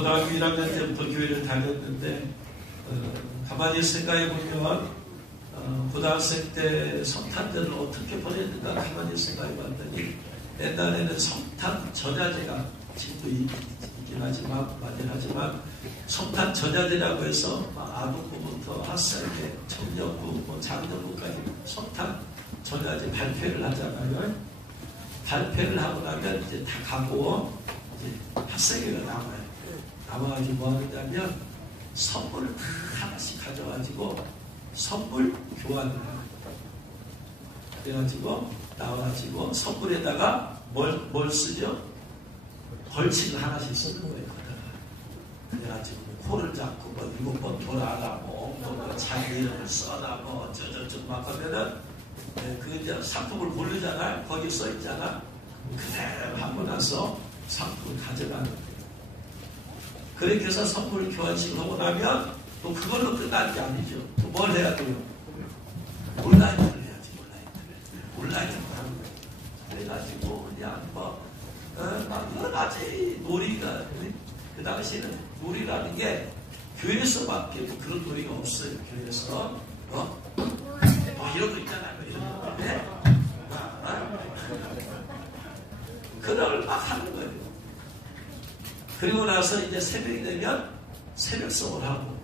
고등학교 1학년 때부터 교회를 다녔는데 가만히 생각해 보면 고등학생 때 성탄절을 어떻게 보냈는가 가만히 생각해 봤더니 옛날에는 성탄 전야제가 지금도 있긴 하지만 많이 하지만 성탄 전야제라고 해서 아동부부터 학생회, 청년부, 장년부까지 성탄 전야제 발표를 하잖아요. 발표를 하고 나면 이제 다 가고 이제 학생회가 나와요. 나와가지고 뭐 하느냐면 선물을 다 하나씩 가져가지고 선물 교환을 하는 거예요. 그래가지고 나와가지고 선물에다가 뭘 쓰죠? 벌칙을 하나씩 쓰는 거예요. 그래가지고 코를 잡고 뭐 7번 돌아가고 뭐 자기 이름을 써나고 어쩌저쩌 막 하면은 그 이제 상품을 고르잖아요. 거기 써 있잖아. 그대로 하고 나서 상품을 가져가는 거예요. 그렇게 해서 선물 교환식을 하고 나면 또 그걸로 끝나는 게 아니죠. 또 뭘 해야 돼요? 온라인을 해야지. 온라인을 하는 거예요. 그래가지고 그냥 막 여러 가지 놀이가 그 당시에는 놀이라는 게 교회에서밖에 그런 놀이가 없어요. 교회에서 뭐 이런 거 있잖아요. 이런 거. 네? 그걸 막 하는 거예요. 그리고 나서 이제 새벽이 되면 새벽성을 하고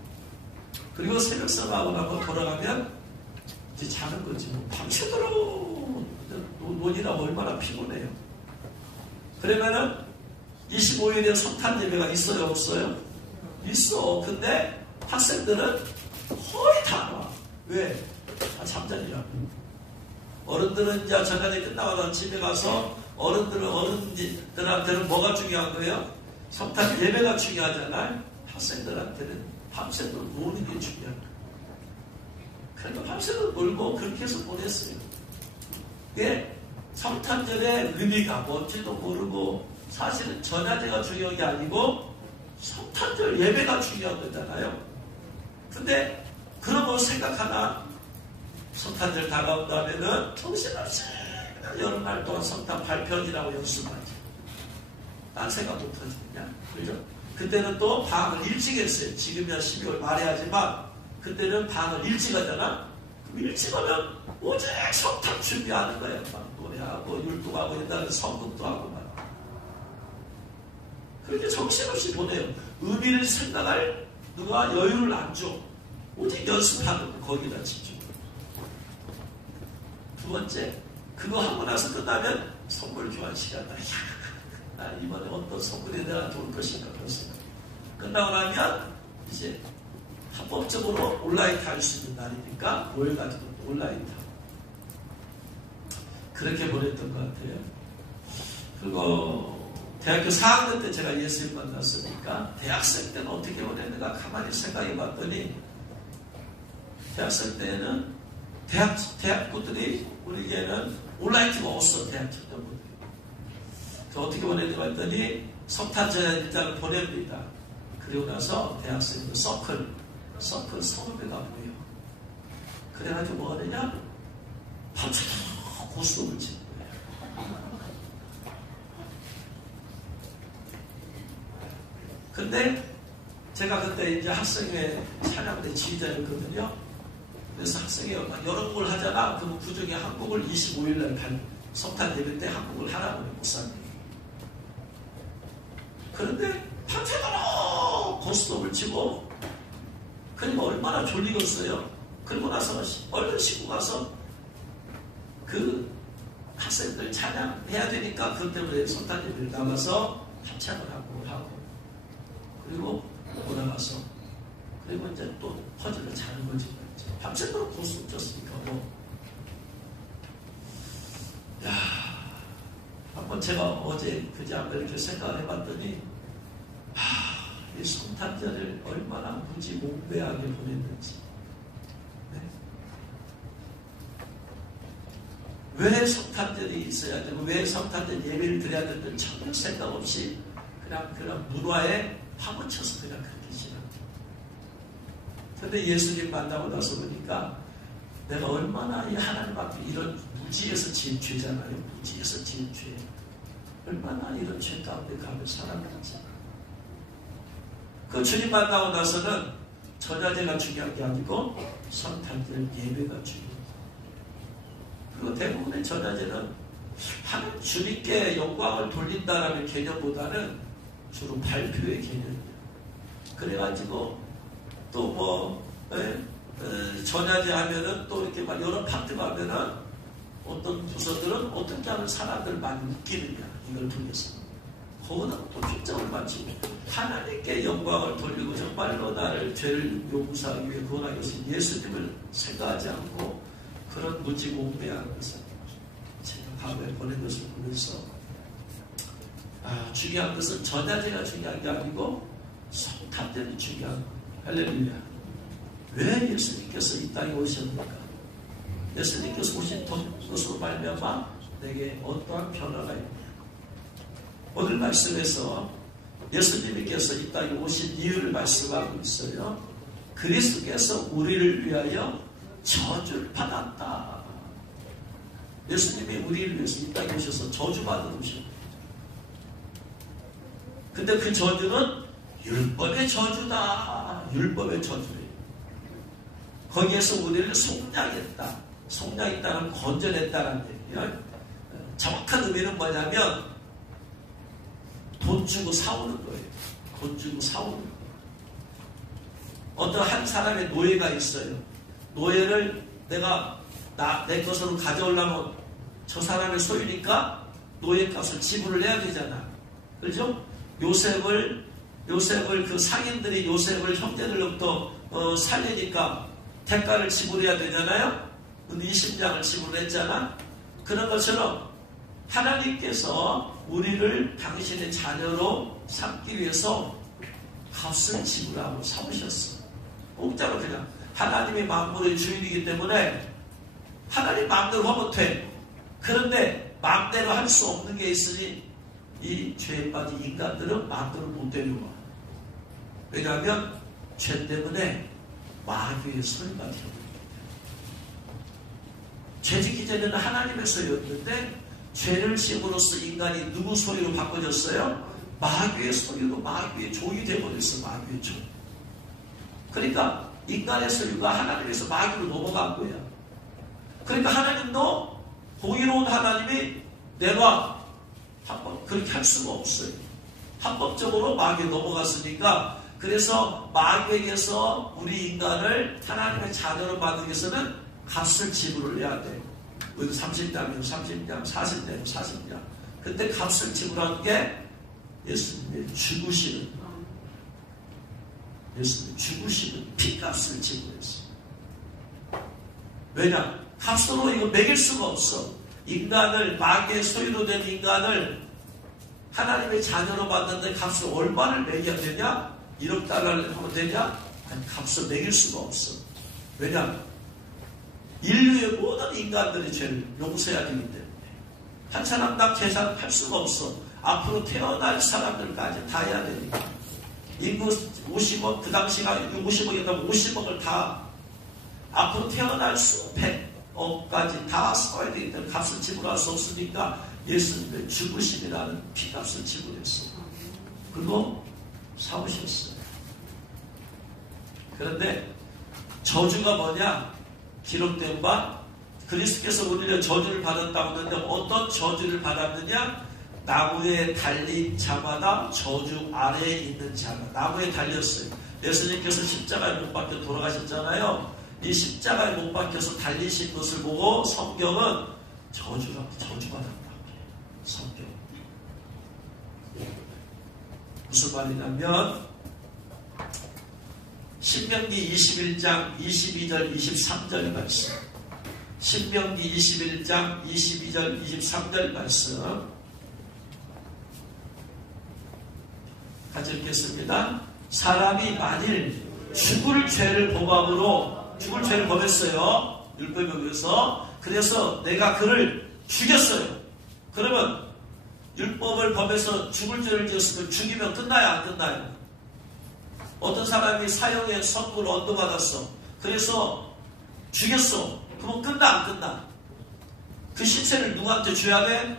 그리고 새벽성 하고 나고 돌아가면 이제 자는 거지. 밤새도록 논이라고 얼마나 피곤해요. 그러면은 25일에 성탄 예배가 있어요? 없어요? 있어. 근데 학생들은 거의 다 와. 왜? 잠자리라고. 어른들은 이제 전날에 끝나고 난 집에 가서 어른들한테는 뭐가 중요한 거예요? 성탄 예배가 중요하잖아요. 학생들한테는 밤새도록 노는 게 중요한 거예요. 그러니까 밤새도록 놀고 그렇게 해서 보냈어요. 왜? 성탄절의 의미가 뭔지도 모르고 사실은 전야제가 중요한 게 아니고 성탄절 예배가 중요한 거잖아요. 근데 그런 거 생각하나 성탄절 다가온다면은 정신없이 여름날 동안 성탄 발표이라고 연습하지. 딴 생각 못하지 그냥. 그죠? 그때는 또 방학을 일찍 했어요. 지금이야 12월 말에 하지만 그때는 방학을 일찍 하잖아. 일찍 하면 오직 성탄 준비하는 거예요. 막 노래하고 율동하고 옛날에 성극도 하고 막. 그렇게 정신없이 보내요. 의미를 생각할 누가 여유를 안 줘. 오직 연습하는 거 거기다 집중. 두 번째, 그거 하고 나서 끝나면 선물 교환 시간. 나 이번에 어떤 선물이 내가 좋을 것인가 그런 생각. 끝나고 나면 이제 합법적으로 온라인 할 수 있는 날이니까 모여가지고 온라인 타. 그렇게 보냈던 것 같아요. 그리고 대학교 4학년 때 제가 예수를 만났으니까 대학생 때는 어떻게 보냈는가 가만히 생각해 봤더니 대학생 때는 대학부들이 우리에게는 온라인 팀이 없어. 대학 청년부들이. 어떻게 보냈는가 했더니 성탄절 일단을 보냅니다. 그리고 나서 대학생들 서클 20배가 모여. 그래가지고 뭐 하느냐? 밤새도록 고스톱을 치는 거예요. 근데 제가 그때 이제 학생회 찬양대 지휘자였거든요. 그래서 학생회 여러 곡을 하잖아. 그럼 그 중에 한 곡을 25일날 성탄 예배 때 한 곡을 하라고 해요, 목사님. 그런데 밤새도록 고스톱을 치고 그러면 얼마나 졸리겠어요. 그리고 나서 얼른 씻고 가서 그 학생들 찬양해야 되니까 그것 때문에 성탄 예배를 나가서 합창을 하고 그리고 올라가서 그리고 이제 또 퍼즐을 자는 거지. 밤새도록 고스톱 쳤으니까 야, 한번 제가 어제 그제 한번 이렇게 생각을 해봤더니 이 성탄절을 얼마나 무지몽매하게 보냈는지. 네. 왜 성탄절이 있어야 되고 왜 성탄절 예배를 드려야 되는지 전혀 생각 없이 그냥 문화에 파묻혀서 그냥 그렇게 지나. 근데 예수님 만나고 나서 보니까 내가 얼마나 이 하나님 앞에 이런 무지에서 지은 죄잖아요. 무지에서 지은 죄. 얼마나 이런 죄 가운데 가면 살아가는지. 그 주님 만나고 나서는 전야제가 중요한 게 아니고 성탄절 예배가 중요해요. 그리고 대부분의 전야제는 하나님 주님께 영광을 돌린다라는 개념보다는 주로 발표의 개념이에요. 그래가지고 또 뭐 전야제 하면은 또 이렇게 막 여러 파트가 하면은 어떤 부서들은 어떻게 하면 사람들 많이 웃기느냐 이걸 통해서 거기다 또 초점을 맞추고 하나님께 영광을 돌리고 정말로 나를 죄를 용서하기 위해 구원하기 위해서 예수님을 생각하지 않고 그런 무지몽매한 것을 제가 과거에 보낸 것을 보면서 중요한 것은 전야제가 중요한 게 아니고 성탄절이 중요한 거예요. 할렐루야. 왜 예수님께서 이 땅에 오셨는가? 예수님께서 오신 것으로 말미암아 내게 어떠한 변화가 있냐? 오늘 말씀에서 예수님께서 이 땅에 오신 이유를 말씀하고 있어요. 그리스도께서 우리를 위하여 저주를 받았다. 예수님이 우리를 위해서 이 땅에 오셔서 저주받은 오셨다. 근데 그 저주는 율법의 저주다. 율법의 저주예요. 거기에서 우리를 속량했다. 속량했다는 건져냈다는 얘기예요. 정확한 의미는 뭐냐면 돈 주고 사오는 거예요. 돈 주고 사오는 거예요. 어떤 한 사람의 노예가 있어요. 노예를 내가 내 것으로 가져오려면 저 사람의 소유니까 노예값을 지불을 해야 되잖아. 그렇죠? 요셉을 그 상인들이 요셉을 형제들로부터 살리니까 대가를 지불해야 되잖아요. 근데 20냥을 지불했잖아. 그런 것처럼 하나님께서 우리를 당신의 자녀로 삼기 위해서 값을 지불하고 사오셨어. 공짜로 그냥. 하나님이 만물의 주인이기 때문에 하나님 마음대로 하면 돼. 그런데 마음대로 할 수 없는 게 있으니 이 죄에 빠진 인간들은 마음대로 못 데려와. 왜냐하면 죄 때문에 마귀의 소리가 들어옵니다. 죄 짓기 전에는 하나님의 소리였는데 죄를 지음으로써 인간이 누구 소리로 바꿔졌어요? 마귀의 소리로 마귀의 종이 되어버렸어. 마귀의 종. 그러니까 인간의 소리가 하나님에서 마귀로 넘어간 거야. 그러니까 하나님도 공의로운 하나님이 내놔. 그렇게 할 수가 없어요. 합법적으로 마귀에 넘어갔으니까 그래서 마귀에게서 우리 인간을 하나님의 자녀로 만들기 위해서는 값을 지불을 해야 돼요. 30냥이면 30냥, 40냥이면 40냥. 그때 값을 지불하는 게 예수님의 죽으시는 피값을 지불했어요. 왜냐? 값으로 이거 매길 수가 없어. 인간을, 마귀의 소유로 된 인간을 하나님의 자녀로 만드는데 값을 얼마를 매겨야 되냐? 1억 달러를 하면 되냐? 아니, 값을 매길 수가 없어. 왜냐? 인류의 모든 인간들의 죄를 용서해야 되기 때문에 한 사람당 계산할 수가 없어. 앞으로 태어날 사람들까지 다 해야 되니까. 인구 50억, 그 당시가 50억이었다면 50억을 다 앞으로 태어날 수 100억까지 다 써야 되기 때문에 값을 지불할 수 없으니까 예수님의 죽으심이라는 피값을 지불했어요. 그리고 사오셨어요. 그런데 저주가 뭐냐? 기록된 바 그리스도께서 우리를 저주를 받았다고 하는데 어떤 저주를 받았느냐? 나무에 달린 자마다 저주 아래에 있는 자가. 나무에 달렸어요. 예수님께서 십자가에 못 박혀 돌아가셨잖아요. 이 십자가에 못 박혀서 달리신 것을 보고 성경은 저주받았다고 해요. 성경. 무슨 말이냐면 신명기 21장 22절 23절 말씀. 신명기 21장 22절 23절 말씀 같이 읽겠습니다. 사람이 만일 죽을 죄를 범했어요. 율법에 의해서. 그래서 내가 그를 죽였어요. 그러면 율법을 범해서 죽을 죄를 지었으면 죽이면 끝나요? 안 끝나요? 어떤 사람이 사형의 선고를 언도받았어. 그래서 죽였어. 그러면 끝나 안 끝나? 그 시체를 누구한테 줘야 돼?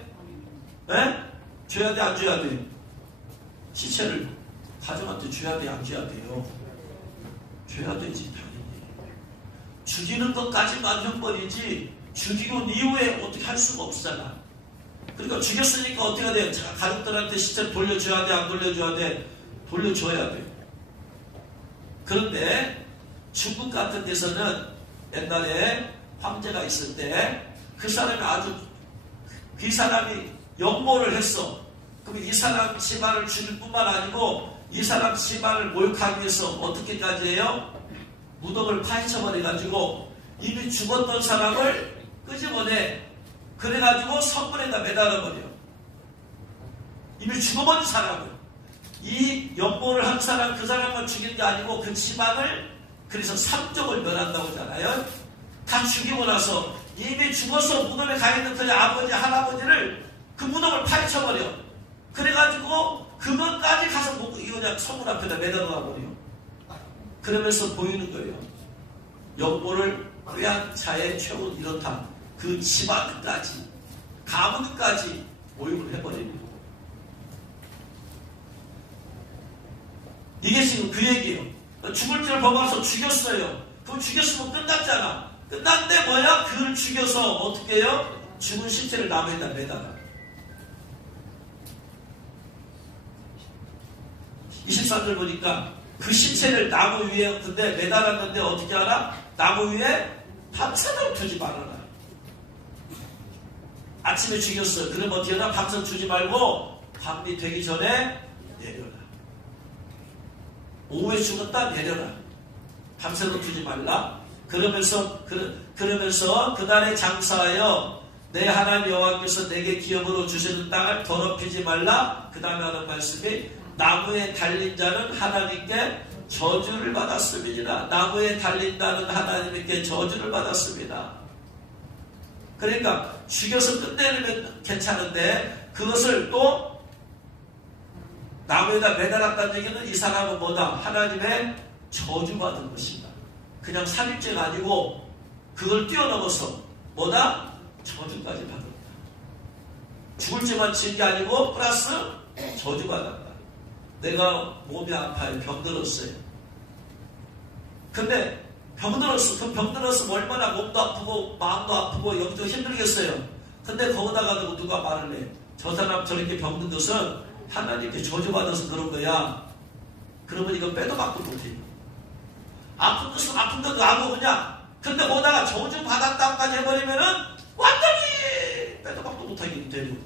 에? 줘야 돼 안 줘야 돼? 시체를 가족한테 줘야 돼, 안 줘야 돼요? 줘야 되지, 당연히. 죽이는 것까지만 형벌이지 죽이고 이후에 어떻게 할 수가 없잖아. 그러니까 죽였으니까 어떻게 해야 돼? 가족들한테 시체 돌려줘야 돼, 안 돌려줘야 돼? 돌려줘야 돼. 그런데 중국 같은 데서는 옛날에 황제가 있을 때 그 사람이 그 사람이 역모를 했어. 그럼 이 사람 집안을 죽일 뿐만 아니고 이 사람 집안을 모욕하기 위해서 어떻게까지 해요? 무덤을 파헤쳐버려가지고 이미 죽었던 사람을 끄집어내. 그래가지고 성문에다 매달아버려. 이미 죽어버린 사람을. 이 역모를 한 사람, 그 사람만 죽인 게 아니고 그 집안을, 그래서 삼족을 멸한다고 하잖아요. 다 죽이고 나서 이미 죽어서 무덤에 가있는 그 아버지, 할아버지를 그 무덤을 파헤쳐버려. 그래가지고 그것까지 가서 그냥 성문 앞에다 매달아버려. 그러면서 보이는 거예요. 역모를 꾀한 자의 최후는 이렇다. 그 집안까지, 가문까지 모욕을 해버리는 거예요. 이게 지금 그 얘기예요. 죽을 죄를 범해서 죽였어요. 그럼 죽였으면 끝났잖아. 끝났는데 뭐야? 그를 죽여서 어떻게 해요? 죽은 시체를 나무에다 매달아. 23절 보니까 그 시체를 나무 위에 근데 매달았는데 어떻게 하나? 나무 위에 밤새도록 두지 말아라. 아침에 죽였어요. 그럼 어떻게 하나? 밤새 두지 말고 밤이 되기 전에 내려라. 오후에 죽었다 내려라. 밤새도록 두지 말라. 그러면서 그날에 장사하여 내 하나님 여호와께서 내게 기업으로 주시는 땅을 더럽히지 말라. 그 다음에 하는 말씀이 나무에 달린 자는 하나님께 저주를 받았습니다. 나무에 달린다는 하나님께 저주를 받았습니다. 그러니까 죽여서 끝내면 괜찮은데 그것을 또 나무에다 매달았다는 얘기는 이 사람은 뭐다? 하나님의 저주받은 것이다. 그냥 살인죄가 아니고 그걸 뛰어넘어서 뭐다? 저주까지 받았다. 죽을 죄만 지은 게 아니고 플러스 저주받았다. 내가 몸이 아파요. 병들었어요. 근데 병들었어. 그럼 병들었으면 얼마나 몸도 아프고 마음도 아프고 영도 힘들겠어요. 근데 거기다가 누가 말을 해. 저 사람 저렇게 병든 것은 하나님께 저주받아서 그런 거야. 그러면 이거 빼도 박도 못해. 아픈 것은 아픈 것도 아무 그냥. 근데 거기다가 저주받았다까지 해버리면은 완전히 빼도 박도 못하게 되는 거야.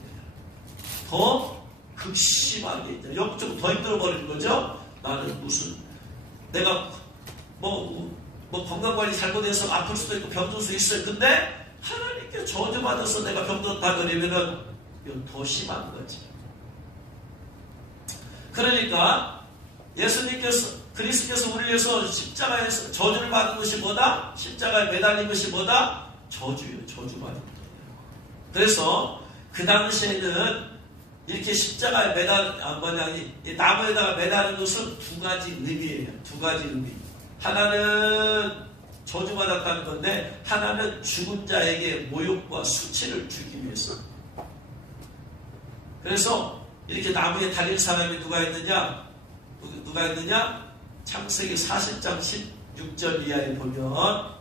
더 극심하게 이제 영적으로 더 힘들어버리는 거죠. 나는 무슨 내가 뭐 건강관리 잘못해서 아플 수도 있고 병들 수 있어요. 근데 하나님께 저주받아서 내가 병들었다 그러면은 이건 더 심한 거지. 그러니까 그리스도께서 우리를 위해서 십자가에서 저주를 받은 것이 뭐다? 십자가에 매달린 것이 뭐다? 저주예요. 저주받은 거예요. 그래서 그 당시에는 이렇게 십자가에 나무에다가 매달은 것은 두 가지 의미예요. 두 가지 의미. 하나는 저주받았다는 건데 하나는 죽은 자에게 모욕과 수치를 주기 위해서. 그래서 이렇게 나무에 달린 사람이 누가 있느냐? 창세기 40장 16절 이하에 보면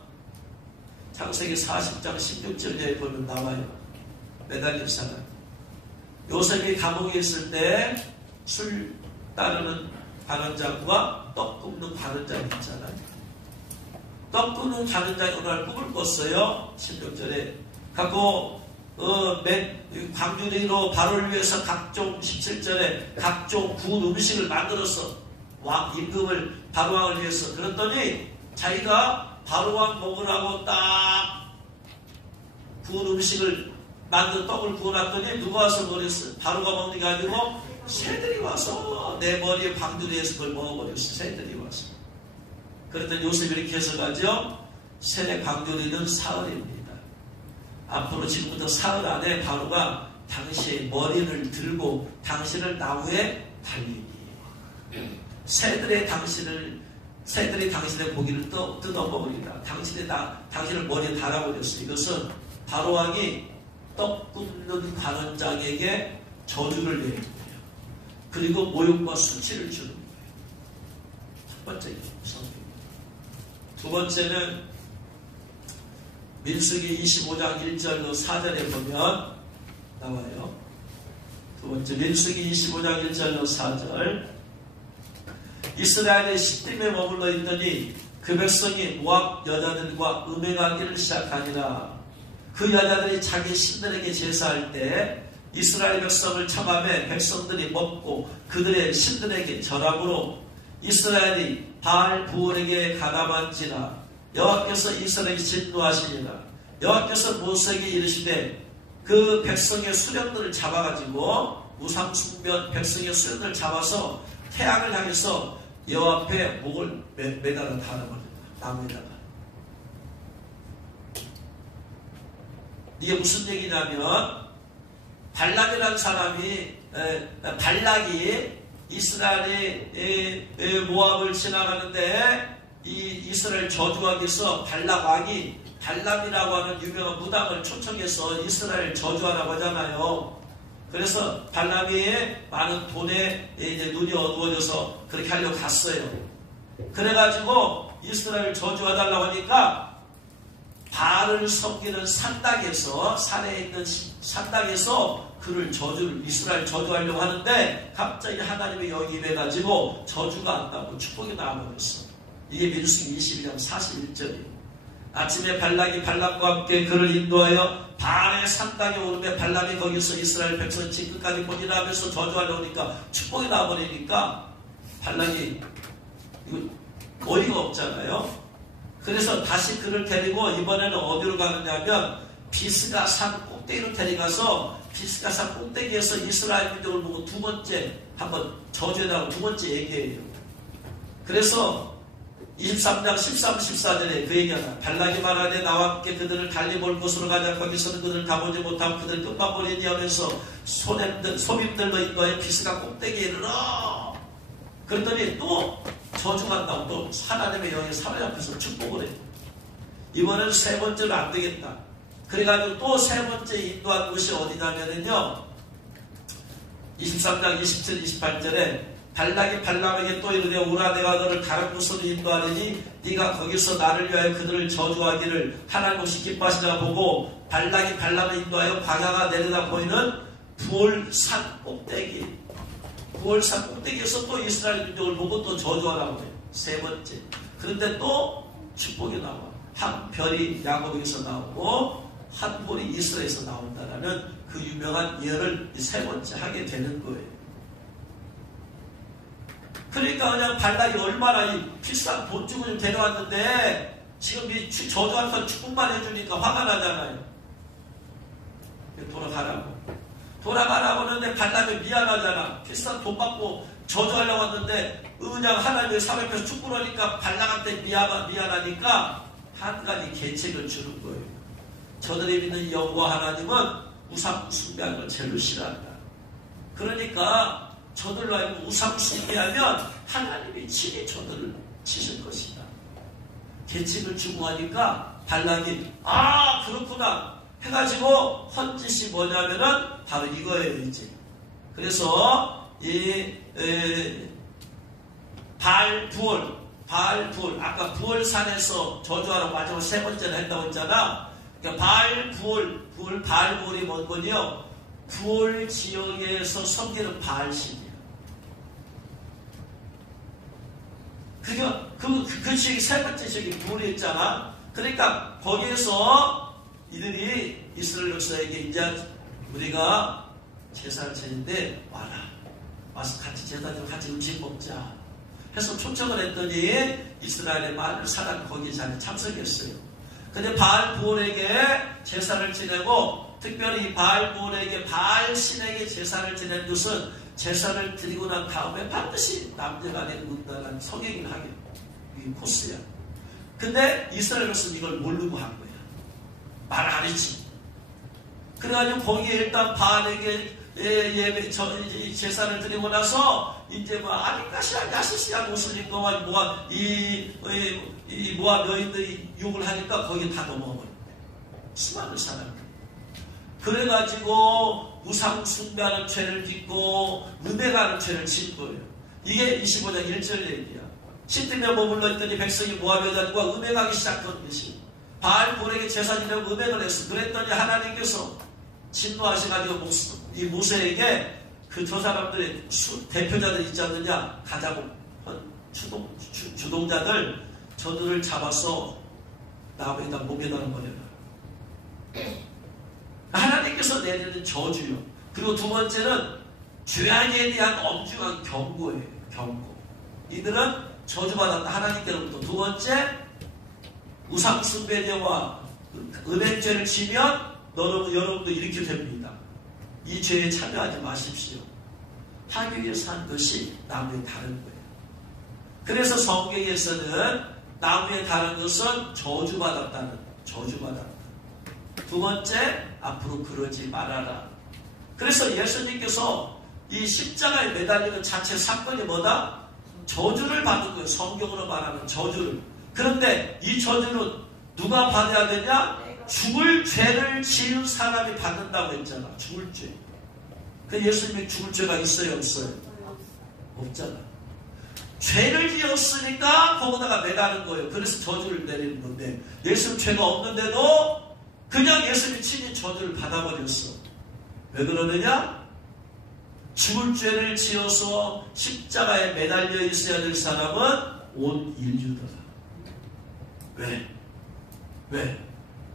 창세기 40장 16절 이하에 보면 나와요. 매달린 사람. 요셉이 감옥에 있을 때 술 따르는 관원장과 떡 굽는 관원장이 있잖아요. 떡 굽는 관원장이 어느 날 꿈을 꿨어요. 16절에. 갖고 광주리로 바로를 위해서 각종 17절에 각종 구운 음식을 만들었어. 임금을 바로왕을 위해서. 그랬더니 자기가 바로왕 먹으라고 딱 구운 음식을 만든 떡을 구워놨더니 누가 와서 버렸어? 바로가 먹는 게 아니고 새들이 와서 내 머리에 광주리에서 그걸 먹어버렸어. 새들이 와서. 그랬더니 요셉이 이렇게 해석하죠. 새 광주리는 사흘입니다. 앞으로 지금부터 사흘 안에 바로가 당신의 머리를 들고 당신을 나무에 달리니 새들이 당신의 고기를 뜯어먹으리라. 당신을 머리에 달아버렸어. 이것은 바로왕이 떡 굽는 관원장에게 저주를 내린 거예요. 그리고 모욕과 수치를 주는 거예요. 첫 번째 성경. 두 번째는 민수기 25장 1절로 4절에 보면 나와요. 두 번째 민수기 25장 1절로 4절. 이스라엘의 시딤에 머물러 있더니 그 백성이 모압 여자들과 음행하기를 시작하니라. 그 여자들이 자기 신들에게 제사할 때 이스라엘 백성을 처함해 백성들이 먹고 그들의 신들에게 절함으로 이스라엘이 바알 부올에게 가담한지라. 여호와께서 이스라엘에게 진노하시니라. 여호와께서 모세에게 이르시되 그 백성의 수령들을 잡아가지고 우상 숭배한 백성의 수령들을 잡아서 태양을 향해서 여호와 앞에 목을 매달아 달아버린다. 나무에다가. 이게 무슨 얘기냐면 발락이라는 사람이 발락이 이스라엘의 모압을 지나가는데 이 이스라엘 저주하기 위해서 발락 왕이 발람이라고 하는 유명한 무당을 초청해서 이스라엘 저주하라고 하잖아요. 그래서 발람이 많은 돈에 이제 눈이 어두워져서 그렇게 하려고 갔어요. 그래가지고 이스라엘 저주해달라고 하니까 바알을 섬기는 산당에서, 산에 있는 산당에서 그를 이스라엘 저주하려고 하는데 갑자기 하나님의 영이 임해가지고 저주가 안 나고 축복이 나와버렸어. 이게 민수기 22장 41절이에요. 아침에 발락이 발람과 함께 그를 인도하여 바알의 산당에 오르며 발람이 거기서 이스라엘 백성 지금까지 본이라 하면서 저주하려고 하니까 축복이 나와버리니까 발락이 어이가 없잖아요. 그래서 다시 그를 데리고 이번에는 어디로 가느냐면 비스가 산 꼭대기로 데려가서 비스가 산 꼭대기에서 이스라엘 민족을 보고 두 번째 한번 저주해달라고 두 번째 얘기해요. 그래서 23장 13, 14절에 그 얘기하다. 발락이 말하되 나와 함께 그들을 달리 볼 곳으로 가자. 거기서는 그들을 가보지 못하고 그들을 끝만 보리니 하면서 소빔들로 인도하여 비스가 꼭대기에 이르러. 그랬더니 또 저주가 나고 또 하나님의 영이 사로잡혀서 축복을 해요. 이번에는 세 번째로 안 되겠다. 그래가지고 또 세 번째 인도한 곳이 어디냐면요. 23장 27, 28절에 발락이 발람에게 또 이르되 오라 내가 너를 다른 곳으로 인도하리니 네가 거기서 나를 위하여 그들을 저주하기를 하나님 혹시 기뻐하시나 보고 발락이 발람을 인도하여 광야가 내려다 보이는 부올산 꼭대기 부올산 꼭대기에서 또 이스라엘 민족을 보고 또 저주하라고 해요. 세 번째. 그런데 또 축복이 나와. 한 별이 야곱에서 나오고 한 볼이 이스라엘에서 나온다라는 그 유명한 예언을 세 번째 하게 되는 거예요. 그러니까 그냥 발락이 얼마나 이 비싼 돈 주고 좀 데려왔는데 지금 이 저주한테 축복만 해주니까 화가 나잖아요. 돌아가라고 하는데 발락이 미안하잖아. 비싼 돈 받고 저주하려고 왔는데 그냥 하나님의 사람께서 축복을 하니까 발락한테 미안하니까 한 가지 계책을 주는 거예요. 저들이 믿는 여호와 하나님은 우상 숭배하는 걸 제일 싫어한다. 그러니까 저들로 하여금 우상 숭배하면 하나님이 친히 저들을 치실 것이다. 계책을 주고 하니까 발락이 그렇구나 해가지고 헌짓이 뭐냐면은 바로 이거예요 이제. 그래서 이 바알 부올 아까 부올산에서 저주하라고 마지막 세 번째는 했다고 했잖아. 그러니까 바알 부올이 뭐군요. 부올 지역에서 섬기는 바알신이야. 그 지역이 세 번째 지역이 부올이었잖아. 그러니까 거기에서 이들이 이스라엘 역사에게 이제 우리가 제사를 지내는데 와서 같이 제사 좀 같이 음식 먹자 해서 초청을 했더니 이스라엘의 많은 사람이 거기에 잘 참석했어요. 근데 바알 부올에게 제사를 지내고 특별히 바알 부올에게 바알 신에게 제사를 지내는 것은 제사를 드리고 난 다음에 반드시 남녀가 내는다는 성행을 하게 이게 코스야. 근데 이스라엘 백성은 이걸 모르고 한 거야. 말 안 했지. 그래가지고 거기에 일단 바알에게 제사를 드리고 나서 이제 아니까시야 야시시한 옷을 입고 모압 여인들이 욕을 하니까 거기에 다 넘어가버려. 수많은 사람들. 그래가지고 우상 숭배하는 죄를 짓고 음행하는 죄를 진 거예요. 이게 25장 1절 얘기야. 시드며 머물러 있더니 백성이 모압 여자들과 음행하기 시작한 것이 바알볼에게 제사지내고 음행을 했어. 그랬더니 하나님께서 진노하셔가지고 이 모세에게 그 저 사람들의 대표자들 있지 않느냐, 가자고 주동자들 저들을 잡아서 나무에다 목에다 버려라. 하나님께서 내리는 저주요. 그리고 두 번째는 죄악에 대한 엄중한 경고예요. 경고. 이들은 저주받았다, 하나님께로부터. 두 번째, 우상숭배죄와 은행죄를 지면 여러분도 이렇게 됩니다. 이 죄에 참여하지 마십시오. 하기 위해서 한 것이 나무에 다른 거예요. 그래서 성경에서는 나무에 다른 것은 저주받았다는, 저주받았다. 두 번째, 앞으로 그러지 말아라. 그래서 예수님께서 이 십자가에 매달리는 자체 사건이 뭐다? 저주를 받은 거예요. 성경으로 말하는 저주를. 그런데 이 저주는 누가 받아야 되냐? 죽을 죄를 지은 사람이 받는다고 했잖아. 죽을 죄. 그 예수님이 죽을 죄가 있어요, 없어요? 없잖아. 죄를 지었으니까 거기다가 매다는 거예요. 그래서 저주를 내리는 건데, 예수님 죄가 없는데도 그냥 예수님이 친히 저주를 받아버렸어. 왜 그러느냐? 죽을 죄를 지어서 십자가에 매달려 있어야 될 사람은 온 인류더라. 왜?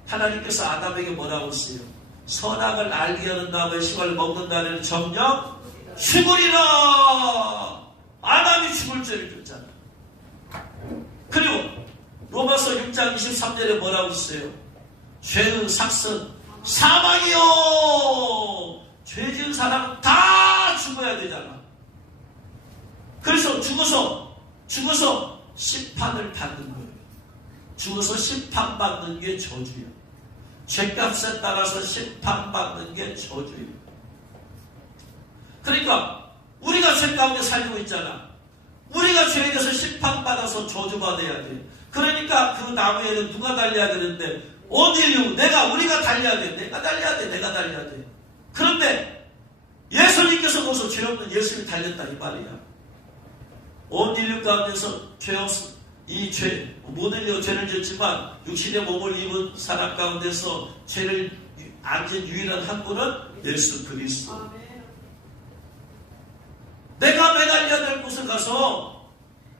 하나님께서 아담에게 뭐라고 했어요? 선악을 알게 하는 나무의 씨를 먹는 날에는 정녕 죽으리라. 아담이 죽을 죄를 줬잖아. 그리고 로마서 6장 23절에 뭐라고 했어요? 죄의 삭은 사망이요. 죄 지은 사람은 다 죽어야 되잖아. 그래서 죽어서 심판을 받는 거예요. 죽어서 심판받는 게 저주예요. 죄값에 따라서 심판받는 게 저주예요. 그러니까 우리가 죄 가운데 살고 있잖아. 우리가 죄에 대해서 심판받아서 저주받아야 돼. 그러니까 그 나무에는 누가 달려야 되는데, 온 인류, 우리가 달려야 돼. 내가 달려야 돼. 그런데 예수님께서 거기서 죄 없는 예수님이 달렸다 이 말이야. 온 인류 가운데서 죄 없음, 모든 인류가 죄를 지었지만 육신의 몸을 입은 사람 가운데서 죄를 안 지은 유일한 한 분은 예수 그리스도. 내가 매달려야 될 곳을 가서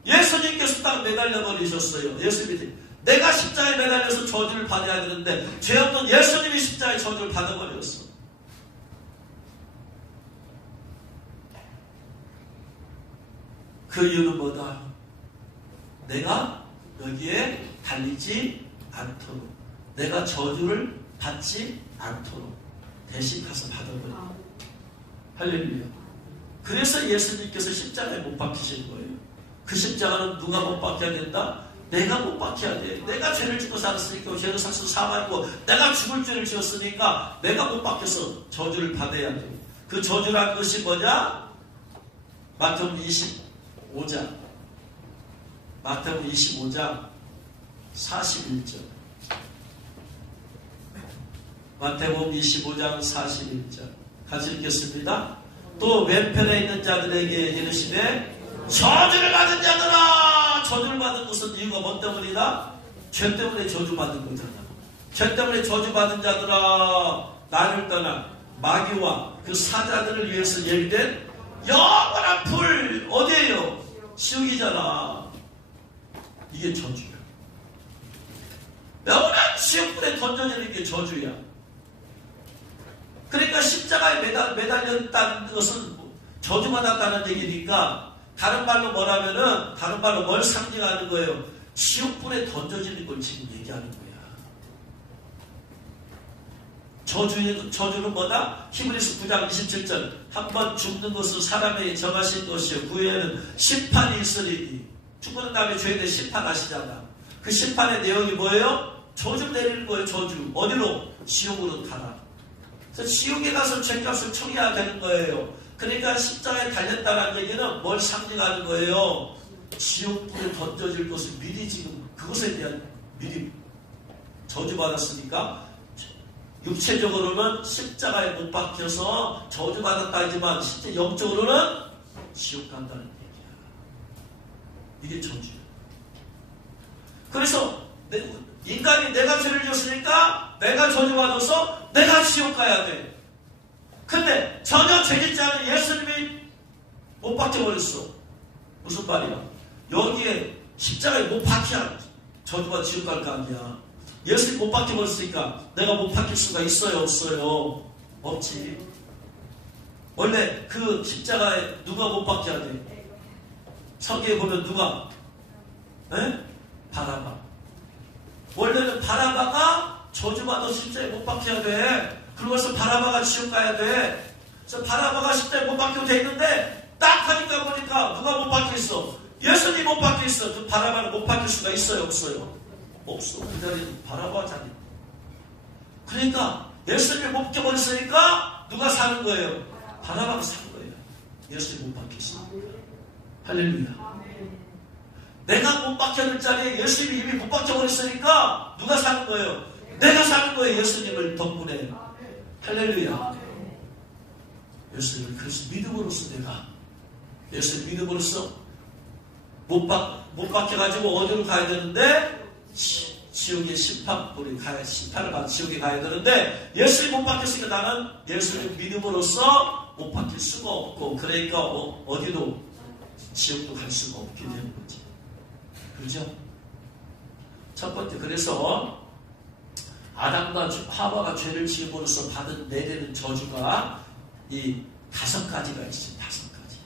예수님께서 딱 매달려 버리셨어요. 예수님이 내가 십자가에 매달려서 저주를 받아야 되는데 죄 없는 예수님이 십자가에 저주를 받아버렸어. 그 이유는 뭐다? 내가 여기에 달리지 않도록, 내가 저주를 받지 않도록 대신 가서 받아버려. 할렐루야. 그래서 예수님께서 십자가에 못 박히신 거예요. 그 십자가는 누가 못 박혀야 된다? 내가 못 박혀야 돼. 내가 죄를 짓고 살았으니까, 죄의 삭은 사망이고, 내가 죽을 죄를 지었으니까 내가 못 박혀서 저주를 받아야 돼. 그 저주란 것이 뭐냐? 마태복음 25장 41절. 마태복음 25장 41절 같이 읽겠습니다. 또 왼편에 있는 자들에게 이르시되 저주를 받은 자들아. 저주를 받은 것은 이유가 뭐 때문이다? 죄 때문에 저주받은 거잖아. 죄 때문에 저주받은 자들아, 나를 떠나 마귀와 그 사자들을 위해서 예비된 영원한 불, 어디에요? 지옥이잖아. 이게 저주야. 영원한 지옥불에 던져지는 게 저주야. 그러니까 십자가에 매달렸다는 것은 저주받았다는 얘기니까, 다른 말로 뭐라면은, 다른 말로 뭘 상징하는 거예요? 지옥불에 던져지는 걸 지금 얘기하는 거야. 저주는 뭐다? 히브리서 9장 27절. 한번 죽는 것은 사람에게 정하신 것이요, 그 후에는 심판이 있으리니. 죽는 다음에 죄에 대해 심판하시잖아. 그 심판의 내용이 뭐예요? 저주 내리는 거예요. 저주. 어디로? 지옥으로 가라. 그래서 지옥에 가서 죄값을 청해야 되는 거예요. 그러니까 십자가에 달렸다는 얘기는 뭘 상징하는 거예요? 지옥불에 던져질 것을 미리 지금 그것에 대한 미리 저주받았으니까, 육체적으로는 십자가에 못 박혀서 저주받았다 하지만 실제 영적으로는 지옥 간다는 얘기야. 이게 저주야. 그래서 인간이 내가 죄를 졌으니까 내가 저주받아서 내가 지옥 가야 돼. 근데 전혀 죄짓지 않은 예수님이 못 박혀버렸어. 무슨 말이야? 여기에 십자가에 못 박혀 저주가 지옥 갈 거 아니야. 예수님 못 박혀버렸으니까 내가 못 박힐 수가 있어요, 없어요? 없지. 원래 그 십자가에 누가 못 박혀야 돼? 서기에 보면 누가? 에? 바라바. 원래는 바라바가 저주받아 십자가에 못 박혀야 돼. 그러고서 바라바가 지옥 가야 돼. 그래서 바라바가 십자가에 못 박혀도 되는데 딱 하니까 보니까 누가 못 박혀있어? 예수님이 못 박혀있어. 그 바라바는 못 박힐 수가 있어요, 없어요? 없어. 그 자리는 바라바 자리. 그러니까 예수님이 못 박혀버렸으니까 누가 사는 거예요? 바라바가 사는 거예요. 예수님이 못 박혔어. 할렐루야. 내가 못 박혀있는 자리에 예수님이 이미 못 박혀버렸으니까 누가 사는 거예요? 내가 사는 거예요. 예수님을 덕분에. 할렐루야. 예수님을 그래서 믿음으로써 내가 예수님 믿음으로써 못 박혀가지고 어디로 가야 되는데 지옥의 심판불이 가야 심판을 받아 지옥에 가야 되는데 예수님 못 박혔으니까 나는 예수님 믿음으로써 못 박힐 수가 없고 그러니까 어디도 지옥도 갈 수가 없게 되는 거지. 그렇죠? 첫 번째 그래서 아담과 하와가 죄를 지음으로써 받은 내리는 저주가 이 5가지가 있어요. 5가지.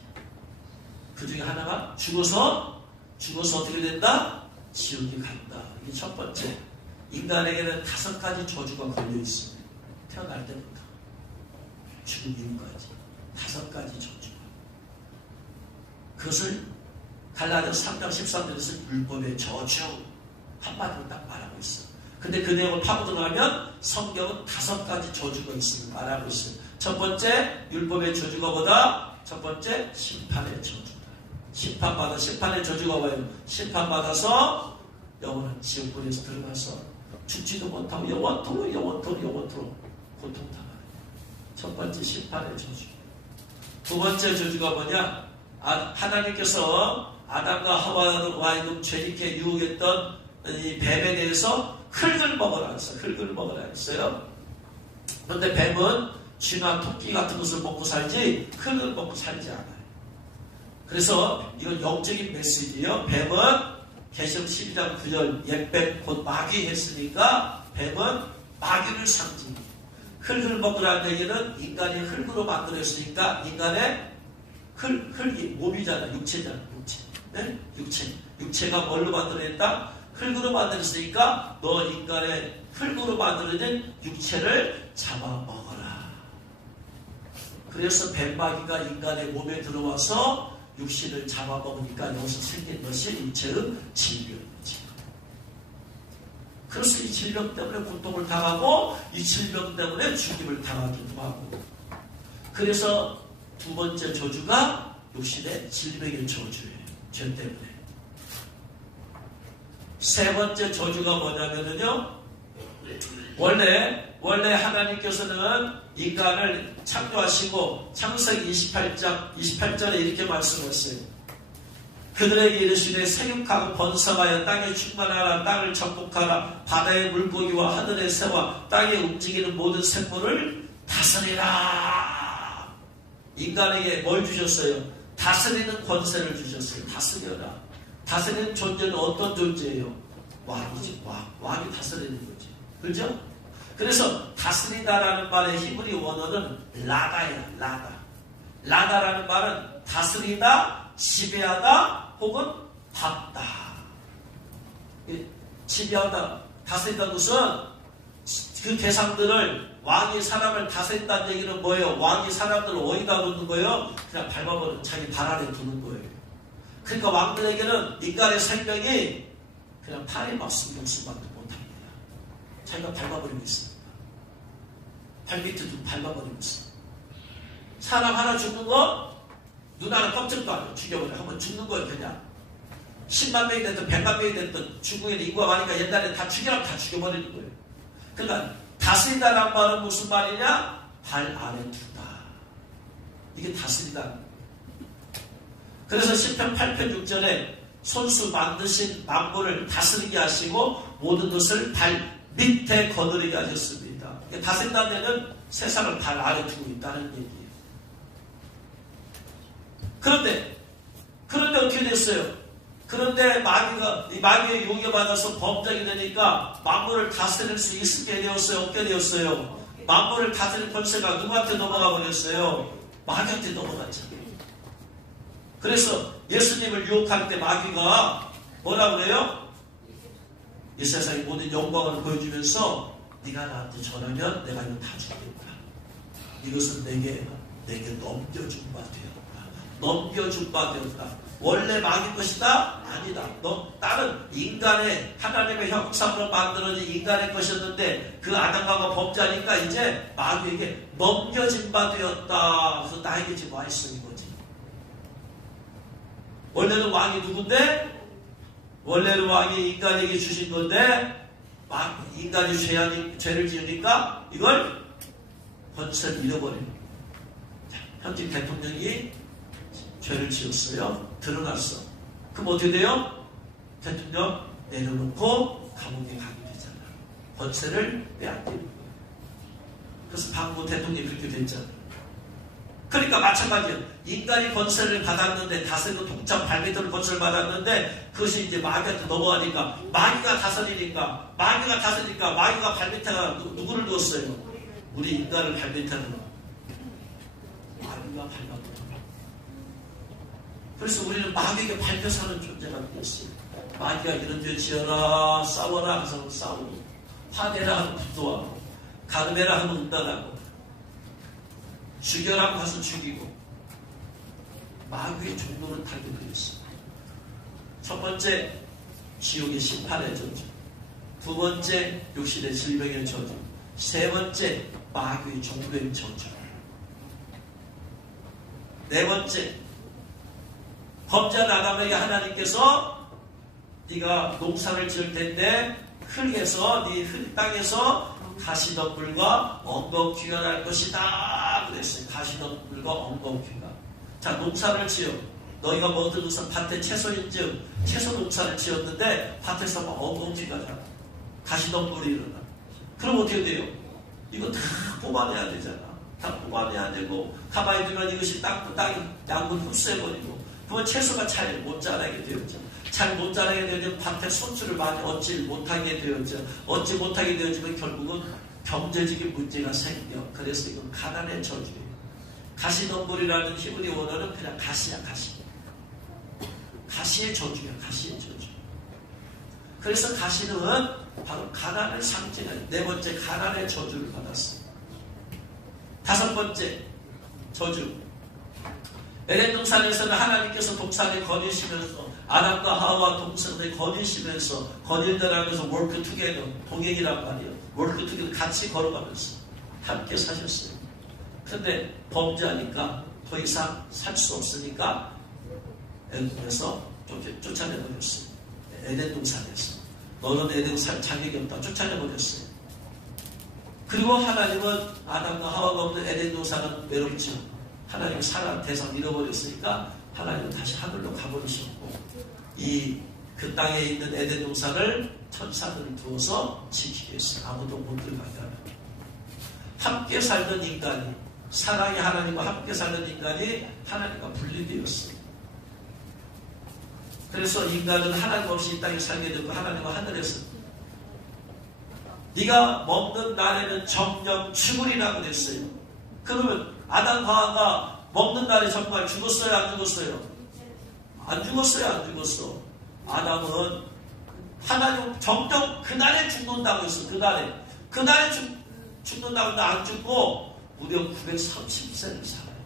그 중에 하나가 죽어서 어떻게 된다? 지옥에 간다. 이게 첫 번째. 인간에게는 5가지 저주가 걸려 있습니다. 태어날 때부터 죽음 이후까지 5가지 저주가. 그것을 갈라디아서 3장 13절에서 율법의 저주 한마디로 딱 말하고 있어요. 근데 그 내용을 파고 들어가면 성경은 5가지 저주가 있음을 말하고 있어요. 첫 번째 율법의 저주가 뭐다? 첫 번째 심판의 저주다. 심판의 저주가 뭐예요? 심판받아서 영원한 지옥불에서 들어가서 죽지도 못하고 영원토록 고통당하는 첫 번째 심판의 저주. 두 번째 저주가 뭐냐? 하나님께서 아담과 하와로 하여금 죄짓게 유혹했던 이 뱀에 대해서 흙을 먹으라 했어요. 흙을 먹으라 했어요. 그런데 뱀은 쥐나 토끼 같은 것을 먹고 살지 흙을 먹고 살지 않아요. 그래서 이건 영적인 메시지예요. 뱀은 계시록 12장 9절 옛뱀 곧 마귀 했으니까 뱀은 마귀를 상징해요. 흙을 먹으라는 얘기는 인간이 흙으로 만들었으니까 인간의 흙이 몸이잖아. 육체잖아. 네? 육체가 뭘로 만들어냈다? 흙으로 만들었으니까 너 인간의 흙으로 만들어진 육체를 잡아먹어라. 그래서 뱀마귀가 인간의 몸에 들어와서 육신을 잡아먹으니까 여기서 생긴 것이 육체의 질병이지. 그래서 이 질병 때문에 고통을 당하고 이 질병 때문에 죽임을 당하기도 하고. 그래서 두 번째 저주가 육신의 질병의 저주예요. 죄 때문에. 세 번째 저주가 뭐냐면요. 원래 하나님께서는 인간을 창조하시고 창세기 28절에 이렇게 말씀하셨어요. 그들에게 이르시되 생육하고 번성하여 땅에 충만하라. 땅을 정복하라. 바다의 물고기와 하늘의 새와 땅에 움직이는 모든 생물을 다스리라. 인간에게 뭘 주셨어요? 다스리는 권세를 주셨어요. 다스려라. 다스리는 존재는 어떤 존재예요? 왕이지. 왕이 다스리는 거지. 그렇죠? 그래서 다스리다라는 말의 히브리 원어는 라다야. 라다라는 말은 다스리다, 지배하다, 혹은 받다. 지배하다, 다스린다는 것은 그 대상들을 왕이 사람을 다스린다는 얘기는 뭐예요? 왕이 사람들을 어디다 놓는 거예요? 그냥 밟아버리는 자기 발 안에 두는 거예요. 그러니까 왕들에게는 인간의 생명이 그냥 팔에 막힌 목숨밖에 못합니다. 자기가 밟아버리고 있습니다. 발밑에 좀 밟아버리고 있습니다. 사람 하나 죽는 거 눈 하나 깜짝도 안 해요. 죽여버려. 한번 죽는 거예요. 그냥 10만 명이 됐든 100만 명이 됐든 중국에는 인구가 많으니까 옛날에 다 죽이라고 다 죽여버리는 거예요. 그러니까 다스리다라는 말은 무슨 말이냐? 발 안에 두다. 이게 다스리다. 그래서 10편 8편 6절에 손수 만드신 만물을 다스리게 하시고 모든 것을 발 밑에 거느리게 하셨습니다. 다스린다는 세상을 발 아래 두고 있다는 얘기예요. 그런데 어떻게 됐어요? 그런데 마귀의 용에 받아서 범죄하게 되니까 만물을 다스릴 수 있게 되었어요? 없게 되었어요? 만물을 다스릴 권세가 누구한테 넘어가 버렸어요? 마귀한테 넘어갔잖아요. 그래서 예수님을 유혹할 때 마귀가 뭐라 그래요? 이 세상의 모든 영광을 보여주면서 네가 나한테 전하면 내가 이거 다 주겠다. 이것은 내게 넘겨준 바 되었다. 넘겨준 바 되었다. 원래 마귀 것이다? 아니다. 나는 인간의 하나님의 형상으로 만들어진 인간의 것이었는데 그 아담과 범죄하니까 이제 마귀에게 넘겨진 바 되었다. 그래서 나에게 지금 와 있어 이거지. 원래는 왕이 누군데? 원래는 왕이 인간에게 주신 건데 인간이 죄를 지으니까 이걸 권세를 잃어버려요. 현직 대통령이 죄를 지었어요. 드러났어. 그럼 어떻게 돼요? 대통령 내려놓고 감옥에 가게 되잖아요. 권세를 빼앗기는 거예요. 그래서 박모 대통령이 그렇게 됐잖아요. 그러니까 마찬가지예요. 인간이 권세를 받았는데 다스리고 독자 발밑으로 권세를 받았는데 그것이 이제 마귀한테 넘어가니까 마귀가 다스리니까 마귀가 발밑에가 누구를 두었어요? 우리 인간을 발밑에는 마귀가 밟아버려요. 그래서 우리는 마귀에게 밟혀 사는 존재가 되었어요. 마귀가 이런 죄 지어라 싸워라 해서 싸우고 화내라 하면 분노하고 가늠해라 하면 음란하고 죽여라 가서 죽이고 마귀의 종로를 타게 되었습니다. 첫 번째 지옥의 심판의 저주, 두 번째 육신의 질병의 저주, 세 번째 마귀의 종로의 저주, 네 번째 범죄한 아담에게 하나님께서 네가 농사를 지을 텐데 흙에서 네 흙 땅에서 가시덤불과 엉겅퀴가 날 것이다 그랬어요. 가시덤불과 엉겅퀴가. 자, 농사를 지어 너희가 먹은 것은 밭에 채소인즉 채소 농사를 지었는데 밭에서 막 엉겅퀴가 나 가시덤불이 일어나. 그럼 어떻게 돼요? 이거 다 뽑아내야 되잖아. 다 뽑아내야 되고 가만히 두면 이것이 땅이 양분 흡수해버리고 그러면 채소가 잘 못 자라게 되었죠. 잘 못 자라게 되면 밭에 손수를 많이 얻지 못하게 되었죠. 얻지 못하게 되어지면 결국은 경제적인 문제가 생겨. 그래서 이건 가난의 저주예요. 가시덤불이라는 히브리 원어는 그냥 가시야, 가시. 가시의 저주야, 가시의 저주. 그래서 가시는 바로 가난을 상징하는 네 번째 가난의 저주를 받았어요. 다섯 번째 저주. 에덴 동산에서는 하나님께서 동산에 거니시면서 아담과 하와 동산에 거니시면서 거닐더라면서 월크 투게더 동행이란 말이에요. 월크 투게더 같이 걸어가면서 함께 사셨어요. 그런데 범죄하니까 더 이상 살 수 없으니까 에덴에서 쫓아내버렸어요. 에덴 동산에서 너는 에덴 살 자격이 없다 쫓아내버렸어요. 그리고 하나님은 아담과 하와가 없는 에덴 동산은 외롭죠. 하나님은 사람 대상 잃어버렸으니까 하나님은 다시 하늘로 가버리셨고 그 땅에 있는 에덴 동산을 천사들을 두어서 지키게 했어요. 아무도 못 들어가게 하면. 함께 살던 인간이 사랑의 하나님과 함께 살던 인간이 하나님과 분리되었어요. 그래서 인간은 하나님 없이 이 땅에 살게 되고 하나님과 하늘에서 네가 먹는 날에는 정령 죽으리라고 됐어요. 그러면 아담 하와가 먹는 날에 정말 죽었어요? 안 죽었어요? 안 죽었어요? 안 죽었어? 아담은 하나님 정령 그날에 죽는다고 했어. 그날에 죽는다고 했는데 안 죽고 무려 930세를 살아요.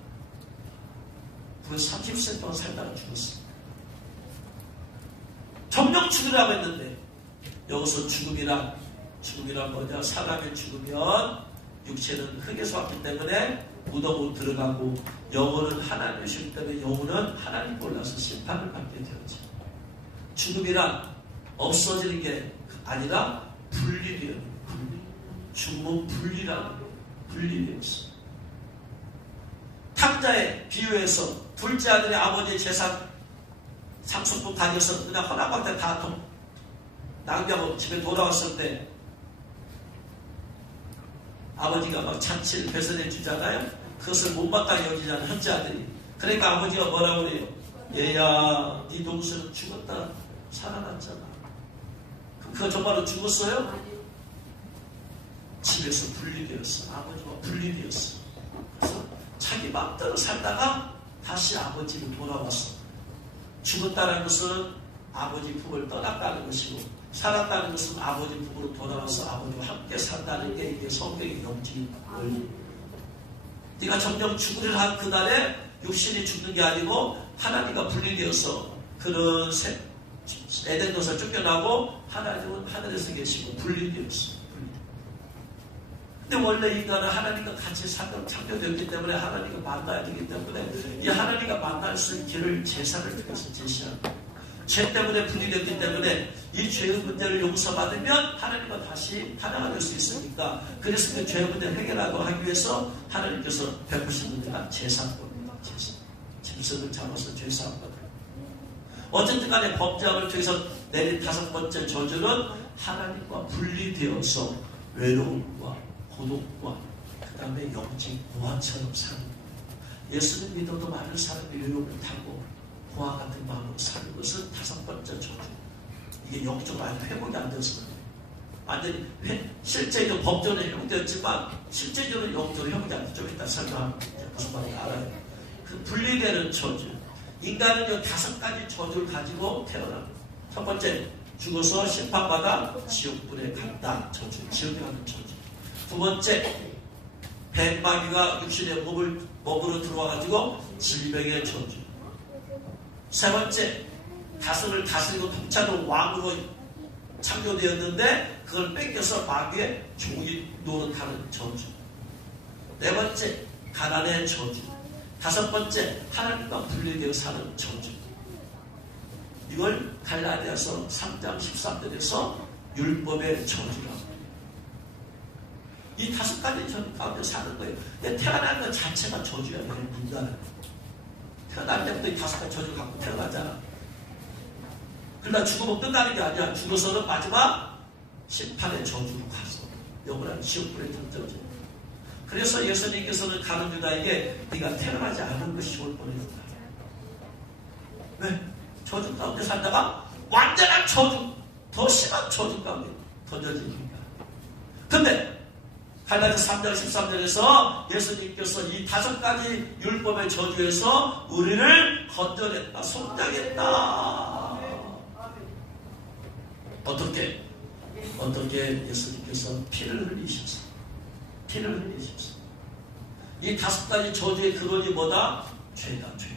930세 동안 살다가 죽었어. 정령 죽으라고 했는데 여기서 죽음이란 뭐냐? 사람의 죽으면 육체는 흙에서 왔기 때문에 무덤으로 들어가고 영혼은 하나님이시기 때문에 영혼은 하나님 골라서 심판을 받게 되었죠. 죽음이란 없어지는 게 아니라 분리돼요. 죽음은 분리되었어. 탕자의 비유에서 둘째 아들의 아버지의 재산 상속분 가져서 그냥 허락받다 다 낭비하고 집에 돌아왔을 때 아버지가 막 잔치를 배설해 주잖아요. 그것을 못마땅히 여기잖아요. 현재 아들이. 그러니까 아버지가 뭐라고 그래요? 얘야, 네 동생은 죽었다 살아났잖아. 그거 정말로 죽었어요? 집에서 분리되었어. 아버지와 분리되었어. 그래서 자기 마음대로 살다가 다시 아버지로 돌아왔어. 죽었다는 것은 아버지 품을 떠났다는 것이고, 살았다는 것은 아버지 품으로 돌아와서 아버지와 함께 산다는 게 이게 성경의 영적인 원리. 네가 점점 죽으려 한 그날에 육신이 죽는 게 아니고 하나님과 분리되어서 그런 에덴에서 쫓겨나고 하나님은 하늘에서 계시고 분리되었어. 근데 원래 인간은 하나님과 같이 창조되었기 때문에 하나님과 만나야 되기 때문에 이 하나님과 만날 수 있는 길을 제사를 통해서 제시합니다. 죄 때문에 분리되었기 때문에 이 죄의 문제를 용서받으면 하나님과 다시 하나가 될 수 있으니까, 그래서 그 죄의 문제를 해결하고 하기 위해서 하나님께서 베푸시는 데가 제사법입니다. 제사. 짐승을 잡아서 제사하거든. 어쨌든 간에 범죄함을 통해서 내린 5번째 저주는 하나님과 분리되어서 외로움과 고독과 그 다음에 영적 고아처럼 사는 거예요. 예수를 믿어도 많은 사람이 외로움을 타고 고아 같은 마음으로 사는 것은 5번째 저주. 이게 영적으로 아주 회복이 안 돼서 완전히 실제적으로 법적으로 회복되었지만 실제적으로 영적으로 회복이 안 되죠. 좀 이따 설명하면 무슨 말인지 알아요. 그 분리되는 저주. 인간은 5가지 저주를 가지고 태어납니다. 첫 번째, 죽어서 심판받아 지옥불에 간다. 저주. 지옥에 가는 저주. 두 번째, 뱀마귀가 육신의 몸으로 들어와가지고 질병의 저주. 세 번째, 다스를 다스리고 통치하는 왕으로 창조되었는데 그걸 뺏겨서 마귀의 종이 노릇하는 저주. 네 번째, 가난의 저주. 5번째, 하나님과 분리되어 사는 저주. 이걸 갈라디아서 3장 13절에서 율법의 저주라고. 이 5가지 저주 가운데 사는 거예요. 근데 태어나는 것 자체가 저주야. 인간은 태어날 때부터 이 5가지 저주 갖고 태어나잖아. 그러다 죽으면 끝나는 게 아니야. 죽어서는 마지막 심판의 저주로 가서 영원한 지옥불에 던져져. 그래서 예수님께서는 가는 유다에게 네가 태어나지 않은 것이 좋을 뻔했다. 왜? 저주 가운데 살다가 완전한 저주, 더 심한 저주 가운데 던져지니까. 근데 갈라디아서 3장 13절에서 예수님께서 이 5가지 율법의 저주에서 우리를 건져냈다, 속량했다. 어떻게 예수님께서 피를 흘리셨어. 이 5가지 저주의 근원이 뭐다? 죄다, 죄.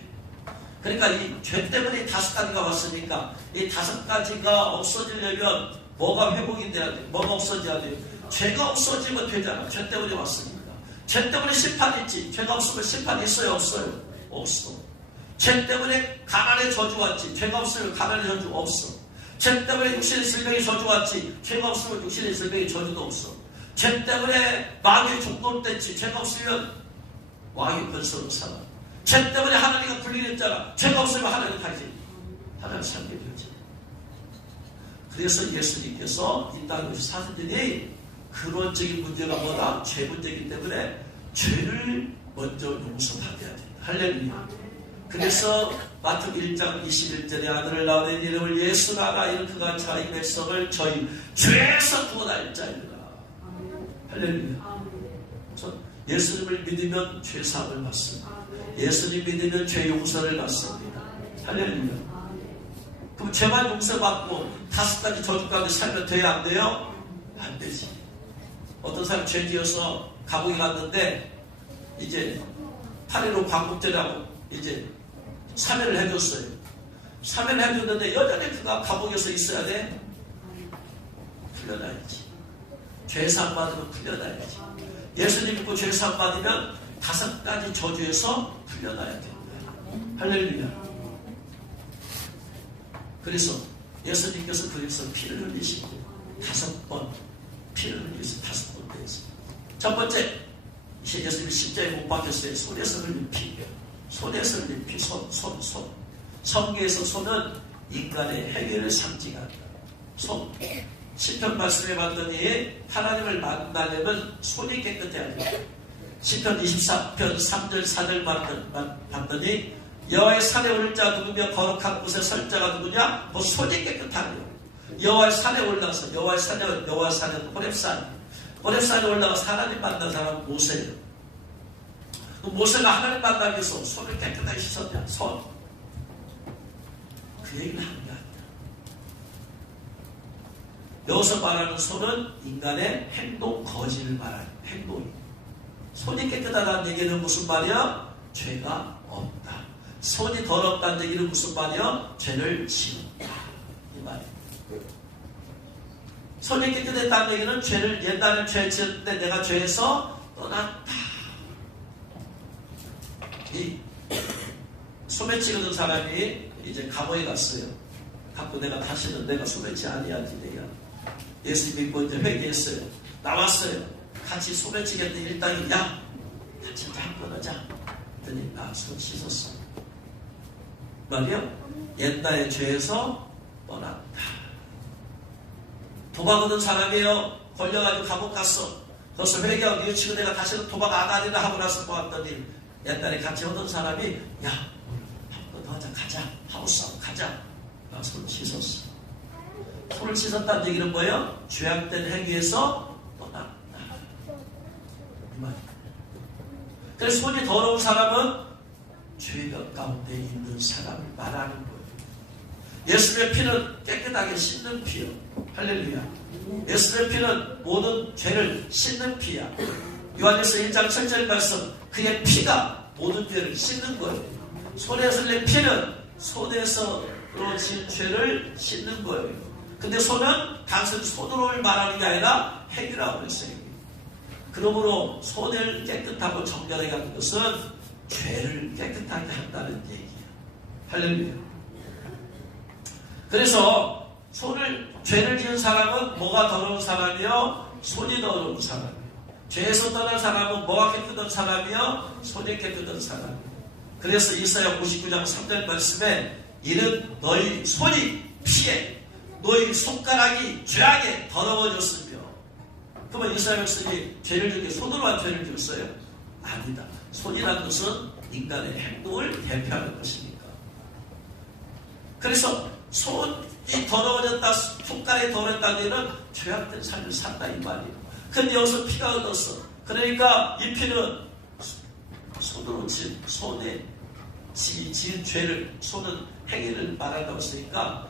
그러니까 이 죄 때문에 이 5가지가 왔으니까 이 5가지가 없어지려면 뭐가 회복이 돼야 돼? 뭐가 없어져야 돼요? 죄가 없어지면 되잖아. 죄 때문에 왔으니까. 죄 때문에 심판이 있지. 죄가 없으면 심판이 있어요? 없어요? 없어. 죄 때문에 가난의 저주 왔지. 죄가 없으면 가난의 저주 없어. 죄 때문에 육신의 질병이 저주 왔지. 죄가 없으면 육신의 질병의 저주도 없어. 죄 때문에 마귀의 종노릇 됐지. 죄가 없으면 왕의 권세로 살아. 죄 때문에 하나님과 분리됐잖아. 죄가 없으면 하나님 가지. 하나님 살게 되지. 그래서 예수님께서 이 땅에 오신 사도들이 근원적인 문제가 뭐다? 죄 문제이기 때문에 죄를 먼저 용서받아야 된다. 할렐루야. 그래서 마태복음 1장 21절에 아들을 낳으니 이름을 예수라라. 이는 그가 자기 백성을 저희 죄에서 구원할 자이라. 할렐루야. 예수님을 믿으면 죄사함을 받습니다. 예수님 믿으면 죄 용서를 받습니다. 할렐루야. 그럼 죄만 용서받고 5가지 저주 가운데 살면 돼야 안 돼요? 안 되지. 어떤 사람 죄 지어서 감옥에 갔는데 이제 8.15 광복절이라고 이제 사면을 해줬어요. 사면을 해줬는데 여전히 그가 감옥에서 있어야 돼? 풀려나야지. 죄사함 받으면 풀려나야지. 예수님 믿고 죄사함 받으면 5가지 저주에서 풀려나야 됩니다. 할렐루야. 그래서 예수님께서 거기서 피를 흘리시고 5번 피를 흘리셔서 5번 되었어요. 첫 번째, 예수님이 십자가에 못 박혔어요. 손에서 흘린 피. 손에서 흘린 피. 손. 성경에서 손은 인간의 행위를 상징한다. 손. 시편 말씀해 봤더니 하나님을 만나려면 손이 깨끗해야 돼요. 시편 24편 3절 4절 봤더니 여호와의 산에 오를 자 누구며 거룩한 곳에 설 자가 누구냐? 뭐 손이 깨끗하며 여호와의 산에 올라가서 여호와의 산은 호렙산에 올라가서 하나님 만난 사람은 모세예요. 모세가 하나님 만나기 위해서 손을 깨끗하게 씻었냐? 손. 그 얘기를 하는 게 아니야. 여기서 말하는 손은 인간의 행동 거지를 말하는 행동이에요. 손이 깨끗하다는 얘기는 무슨 말이야? 죄가 없다. 손이 더럽다는 얘기는 무슨 말이야? 죄를 지었다. 이 말이에요. 손이 깨끗했다는 얘기는 죄를 옛날에 죄 지었는데 내가 죄에서 떠났다. 이 소매치 거던 사람이 이제 감옥에 갔어요. 갖고 다시는 내가 소매치 아니야지 내가 예수 믿고 이제 회개했어요. 나왔어요. 같이 소매치겠는데 일당이 야 같이 한번 하자. 그랬더니 손 씻었어. 말이요. 옛날의 죄에서 떠났다. 도박하던 사람이에요. 걸려가지고 감옥 갔어. 거기서 회개하고 뉘우치고 내가 다시는 도박 안 하리라 하고 나서 보았더니 옛날에 같이 하던 사람이 야 한 번 더 하자 가자 하우스하고 가자. 나 손 씻었어. 손을 씻었다는 얘기는 뭐예요? 죄악된 행위에서 떠났다. 이 말이에요. 그래서 손이 더러운 사람은 죄가 가운데 있는 사람을 말하는 거예요. 예수의 피는 깨끗하게 씻는 피요. 할렐루야. 예수의 피는 모든 죄를 씻는 피야. 요한일서 1장 7절 말씀 그의 피가 모든 죄를 씻는 거예요. 손에서 낸 피는 손에서로 진 죄를 씻는 거예요. 근데 손은 단순히 손으로 말하는 게 아니라 행위라고 했어요. 그러므로 손을 깨끗하고 정결하게 하는 것은 죄를 깨끗하게 한다는 얘기예요. 할렐루야. 그래서 죄를 지은 사람은 뭐가 더러운 사람이요? 손이 더러운 사람이요. 죄에서 떠난 사람은 뭐가 깨끗한 사람이요? 손이 깨끗한 사람이요. 그래서 이사야 59장 3절 말씀에 이는 너희 손이 피에 너희 손가락이 죄악에 더러워졌으며. 그러면 이스라엘 백성이 죄를 지을 때 손으로만 죄를 지었어요? 아니다. 손이라는 것은 인간의 행동을 대표하는 것이니까. 그래서 손이 더러워졌다, 손가락이 더러워졌다는 얘기는 죄악된 삶을 산다 이 말이에요. 근데 여기서 피가 얻었어. 그러니까 이 피는 손으로 지은 손에 지은 죄를 손은 행위를 말한다고 했으니까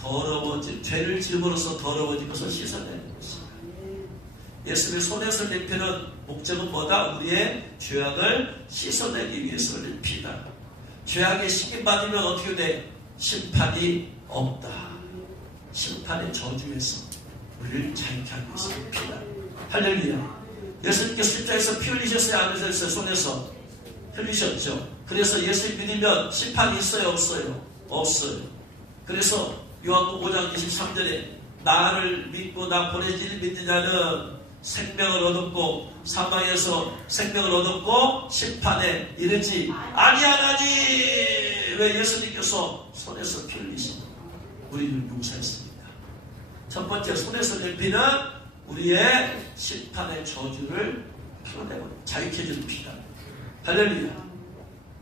더러워진 죄를 지음으로써 더러워진 것을 씻어내는 것입니다. 예수님의 손에서 낸 피는 목적은 뭐다? 우리의 죄악을 씻어내기 위해서 낸 피다. 죄악에 씻김받으면 어떻게 돼? 심판이 없다. 심판의 저주에서 우리를 자유케 하기 위해서 낸 피다. 할렐루야. 예수님께서 십자가에서 피 흘리셨어요? 안 흘리셨어요? 손에서 흘리셨죠. 그래서 예수 믿으면 심판이 있어요? 없어요? 없어요. 그래서 요한복음 5장 23절에 나를 믿고 나 보내신 이를 믿는 자는 생명을 얻었고 사망에서 생명을 얻었고 심판에 이르지 아니하나니. 왜? 예수님께서 손에서 피 흘리신 우리를 용서했습니다. 첫 번째, 손에서 낸 피는 우리의 심판의 저주를 풀어내고 자유케 해주는 피다. 할렐루야.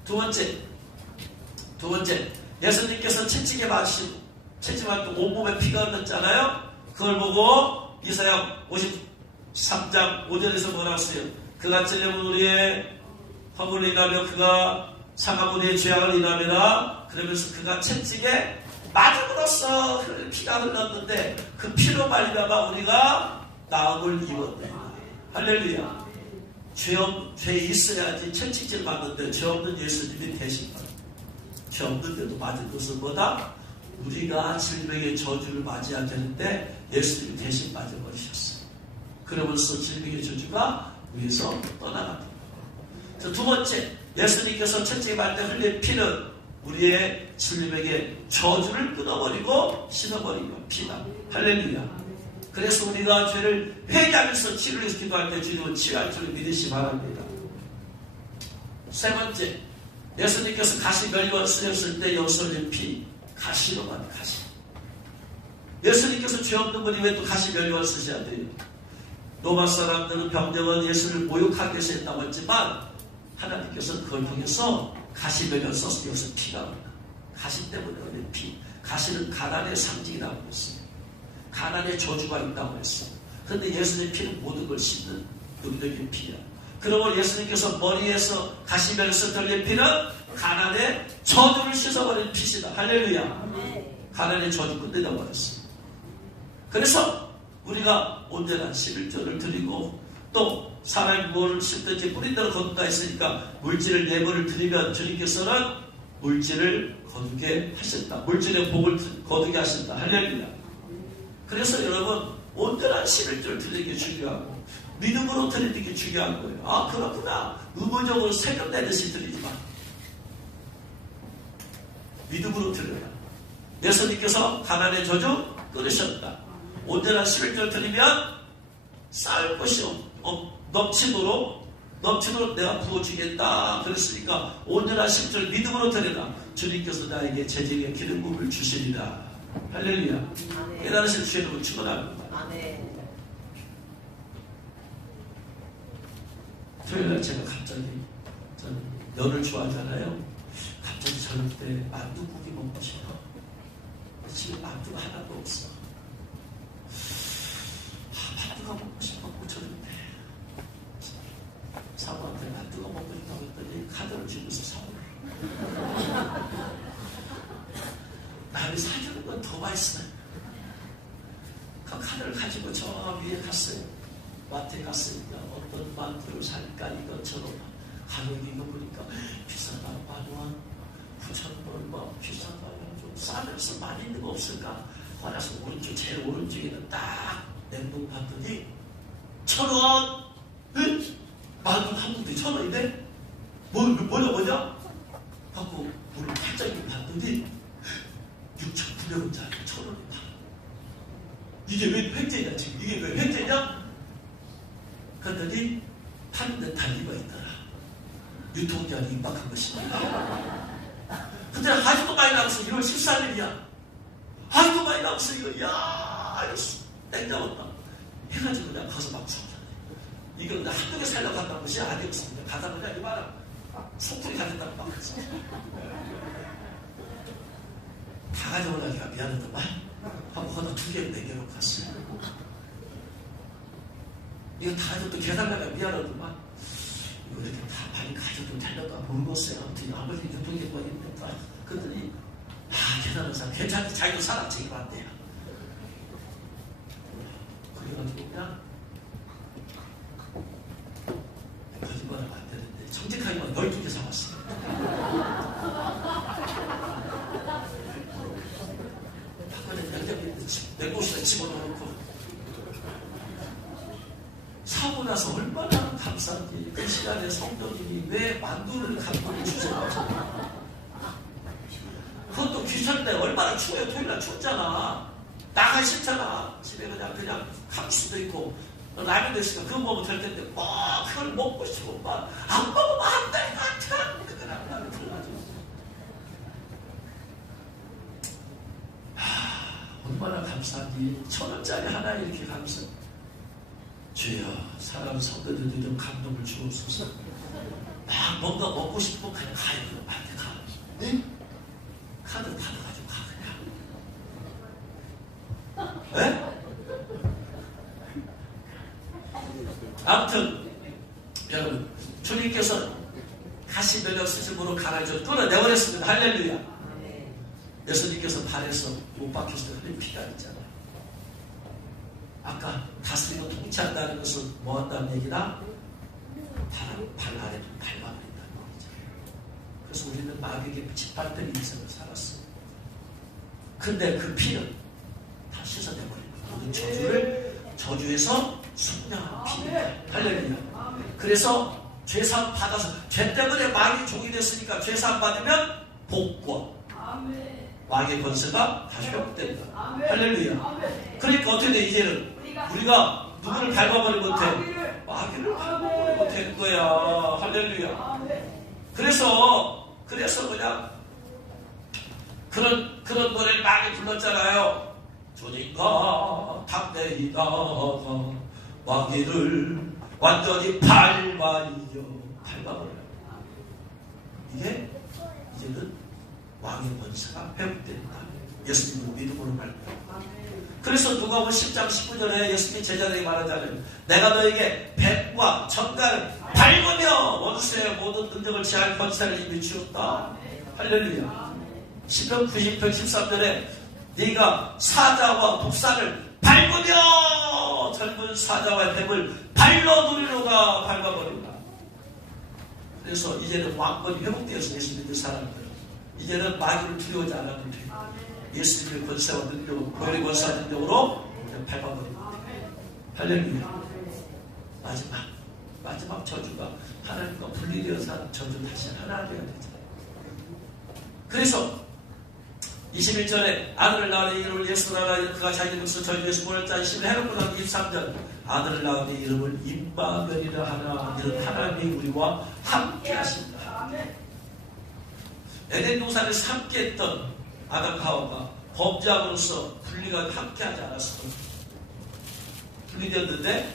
두 번째, 예수님께서 채찍에 맞으신 채찍만 온몸에 피가 흘렀잖아요. 그걸 보고 이사야 53장 5절에서 뭐라고 했어요? 그가 찔려면 우리의 허물을 인하며 그가 상함 우리의 죄악을 인하며라. 그러면서 그가 채찍에 맞음으로써 피가 흘렀는데 그 피로 말미암아 우리가 나음을 입었네. 할렐루야. 죄 있어야지 채찍질 맞는데 죄 없는 예수님이 대신 받았다. 죄 없는데도 맞은 것은 뭐다? 우리가 질병의 저주를 맞이해야 되는데 예수님이 대신 맞아버리셨어요. 그러면서 질병의 저주가 위에서 떠나가는 거예요. 두 번째, 예수님께서 채찍에 맞을 때 흘린 피는 우리의 질병의 저주를 끊어버리고 씻어버리는 피다. 할렐루야. 그래서 우리가 죄를 회개하면서 치료를 해서 기도할 때 주님은 치료할 줄을 믿으시 바랍니다. 세 번째, 예수님께서 가시 멸류관 쓰셨을 때 여호수아의 피 가시로만 가시. 예수님께서 죄 없는 분이 왜 또 가시 멸류관 쓰셔야 돼요? 로마 사람들은 병정은 예수를 모욕하기 위해서 했다고 했지만 하나님께서 그걸 통해서 가시 멸류관 써서 여기서 피가 나온다. 가시 때문에 오는 피. 가시는 가난의 상징이라고 했어요. 가난의 저주가 있다고 했어요. 그런데 예수님의 피는 모든 걸 씻는 능력의 피야. 그러면 예수님께서 머리에서 가시면서 돌린 피는 가난의 저주를 씻어버리는 피시다. 할렐루야. 가난의 저주 끝내다 버렸어요. 그래서 우리가 온전한 11조를 드리고 또 사람이 무엇을 심든지 뿌린 대로 거둔다 했으니까 물질을 예물을 드리면 주님께서는 물질을 거두게 하셨다. 물질의 복을 거두게 하셨다. 할렐루야. 그래서 여러분 온전한 11조를 드리는 게 중요하고 믿음으로 드리는 게 중요한 거예요. 아 그렇구나. 의무적으로 세금 내듯이 드리지 마. 믿음으로 드려라. 예수님께서 가난의 저주 끊으셨다. 온전한 11조를 드리면 쌓을 것이 넘치도록 내가 부어주겠다. 그랬으니까 온전한 11조를 믿음으로 드려라. 주님께서 나에게 재직의 기름 부음을 주시리라. 할렐루야. 깨달으신 주의 이름으로 축원합니다. 토요일날 제가 갑자기 저는 면을 좋아하잖아요. 갑자기 저녁 때 만두국이 먹고 싶어. 집에 만두가 하나도 없어. 만두가 먹고 싶었고 저런데 사모한테 만두가 먹고 싶다고 했더니 카드를 주면서 사오래. 남이 사주는 건 더 맛있어요. 그 카드를 가지고 저 위에 갔어요. 마트에 갔으니까 어떤 만두를 살까 이것처럼 가격이 이거 보니까 비싸다. 10,000원, 9,000원 뭐 비싸다. 좀 싸면서 많이 있는 거 없을까? 화나서 제일 오른쪽에는 딱 냉동 봤더니 1,000원! 응? 만두 한 봉투에 1,000원인데? 뭐냐? 하고 물을 살짝 봤더니 6,900원짜리 1,000원이 팔아. 이게 왜 횡재냐 지금? 이게 왜 횡재냐? 그랬더니 파는데 단위가 있더라. 유통기한이 임박한 것입니다. 근데 아직도 많이 남았어. 1월 14일이야. 아직도 많이 남았어. 이거 야 땡 잡았다. 해가지고 그냥 가서 막 샀다. 이거 그냥 한두 개 살려고 한다는 것이 아니었습니다. 가다 그냥 이만한 소쿠리 가졌다고 막 했어. 다 가져오라니까 미안하더만 하고 거기다 2개를 남겨놓고 갔어요. 이거 다 가져도 계산하니까 미안하더만 이거 이렇게 다 많이 가져도 되려까 모르겠어요. 아무튼 아무리 유통기한이 있는데 그랬더니 계산하는 사람 괜찮지 자기도 사람 책임한대요. 그래가지고 그냥 거짓말하면 안 되는데 정직하게만 12개 사왔어요. 내 곳에 집어넣고 사고 나서 얼마나 감사한지. 그 시간에 성도님이 왜 만두를 갖고 주셔가지고 그것도 귀찮은데 얼마나 추워요. 토요일날 춥잖아. 나가 싫잖아. 집에 그냥 갈 수도 있고 라면 됐으니까 그거 먹으면 될 텐데 그걸 먹고 싶고 안 먹으면 안 될 것 같아. 그냥 라면 들어가지고 얼마나 감사한지. 1,000원짜리 하나에 이렇게 감사. 주여 사람 성도들도 좀 감동을 주옵소서. 막 뭔가 먹고 싶으면 그냥 가요. 마트 가. 네? 카드 받아가지고 가 그냥. 네? 아무튼 여러분 주님께서 가시 멸력 쓰심으로 가라앉아 끊어내버렸습니다. 할렐루야. 예수님께서 발에서 못 박혔을 때 흘린 피가 있잖아요. 아까 다스리고 통치한다는 것은 뭐 한다는 얘기나 발 아래를 밟아버린다는 얘기죠. 그래서 우리는 마귀에게 짓밟던 인생을 살았어요. 근데 그 피는 다 씻어내버리고 모든 저주에서 속량한 피입니다. 할렐루야. 그래서 죄사함 받아서 죄 때문에 마귀 종이 됐으니까 죄사함 받으면 복권 마귀의 권세가 다 회복된다. 할렐루야. 그러니까 어떻게 돼? 이제는 우리가 누구를 밟아버리면 못해? 마귀를 밟아버리면 된 거야. 할렐루야. 그래서 그래서 그냥 그런 노래를 많이 불렀잖아요. 주님과 담대히다가 왕위를 완전히 밟아버려요. 이게 이제는 왕의 권세가 회복됩니다. 예수님을 믿음으로 말고요. 그래서 누가복음 10장 19절에 예수님이 제자들에게 말하자면 내가 너에게 뱀과 전갈을 밟으며 원수의 모든 능력을 제할 권세를 이미 주었다. 할렐루야. 시편 90편 13절에 네가 사자와 독사를 밟으며 젊은 사자와 뱀을 발로 누리로가 밟아버린다. 그래서 이제는 왕권이 회복되어서 예수 믿는 사람들 이제는 마귀를 두려워하지 않아도 돼. 예수님의 권세와 능력으로 보혈의 권세와 능력으로 밟아버립니다. 할렐루야. 마지막 저주가 하나님과 분리되어 사는 저주 다시 하나 되어야 되잖아요. 그래서 21절에 아들을 낳으니 이름을 예수라 하라. 그가 자기 몫을 저주에서 보혈자 이심을 해놓고 난 23절 아들을 낳으니 이름을 임마누엘이라 하나. 이는 하나님이 우리와 함께 하신다. 에덴 동산에서 함께했던 아담 하와가 범죄함으로써 분리가 함께하지 않았어. 분리되었는데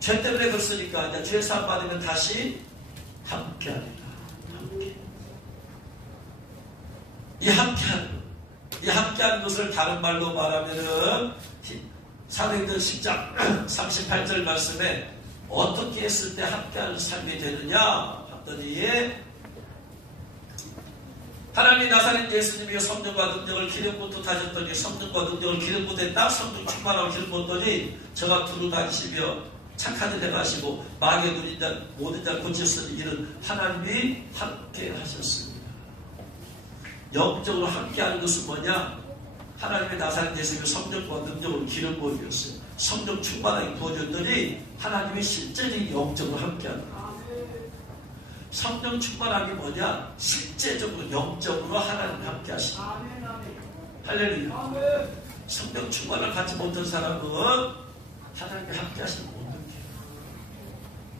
죄 때문에 그랬으니까 이제 죄 사함 받으면 다시 함께합니다. 함께. 이 함께하는 것을 다른 말로 말하면은 사도행전 10장 38절 말씀에 어떻게 했을 때 함께하는 삶이 되느냐 했더니 하나님이 나사렛 예수님이 성령과 능력을 기름 붓듯 하셨더니 성령과 능력을 기름 붓었다. 성령 충만하고 기름 붓더니 저가 두루 다니시며 착한 일 행하시고 마귀의 눈인 자 모든 자 고쳤으니 이는 하나님이 함께 하셨습니다. 영적으로 함께하는 것은 뭐냐? 하나님의 나사렛 예수님이 성령과 능력으로 기름 부어주셨어요. 성령 충만하게 부어줬더니 하나님이 실제적인 영적으로 함께하는 거예요. 성령 충만함이 뭐냐? 실제적으로 영적으로 하나님과 함께 하십니다. 할렐루야. 성령 충만을 갖지 못한 사람은 하나님과 함께 하시는 못 느껴요.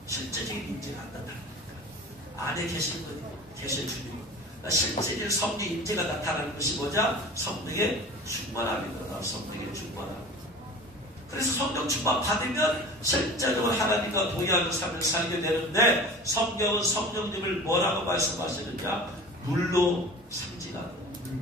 실제적인 임재가 안 나타나니까. 안에 계신 분이 계신 주님. 실제적인 성령 임재가 나타나는 것이 뭐냐? 성령의 충만함이다. 성령의 충만함. 그래서 성령 충만 받으면 실제로 하나님과 동의하는 삶을 살게 되는데 성경은 성령님을 뭐라고 말씀하시느냐? 물로 상징하는 물로.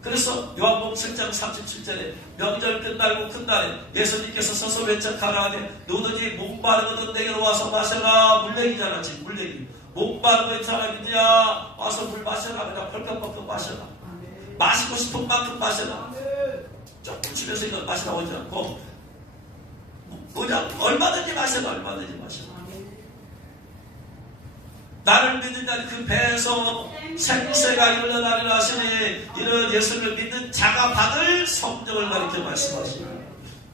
그래서 요한복음 7장 37절에 명절 끝나고 큰 날에 예수님께서 서서 외쳐 가라하되 누구든지 목마르거든 내게로 와서 마셔라. 물 얘기잖아. 지금 물 얘기. 목마르고 있는 사람이냐 와서 물 마셔라. 그냥 펄쩍펄쩍 마셔라. 마시고 싶은 만큼 마셔라. 조금 집에서 이거 마시라고 하지 않고 그냥 얼마든지 마셔라. 얼마든지 마셔라. 나를 믿는 자는 그 배에서 생수가 흘러나리라 하시니 이는 예수를 믿는 자가 받을 성령을 가리켜 말씀하시니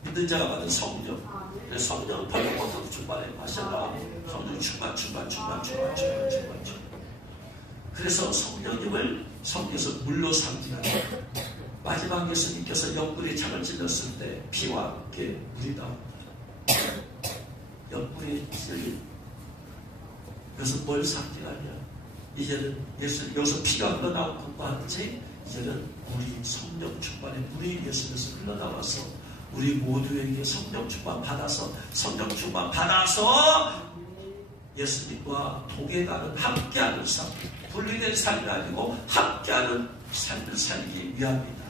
믿는 자가 받은 성령. 성령은 펄쩍펄쩍 충만해 마셔라. 성령 충만. 그래서 성령님을 성경에서 물로 상징하는 마지막 예수님께서 옆구리에 창을 찔렀을 때 피와 함께 물이 나옵니다. 옆구리에 찔린 이것은 뭘 상징하냐? 이제는 여기서 피가 흘러나온 것과 같이 이제는 우리 성령 충만의 물이 예수님에서 흘러나와서 우리 모두에게 성령 충만 받아서 예수님과 동행하는 함께하는 삶, 분리된 삶이 아니고 함께하는 삶을 살기 위함이다.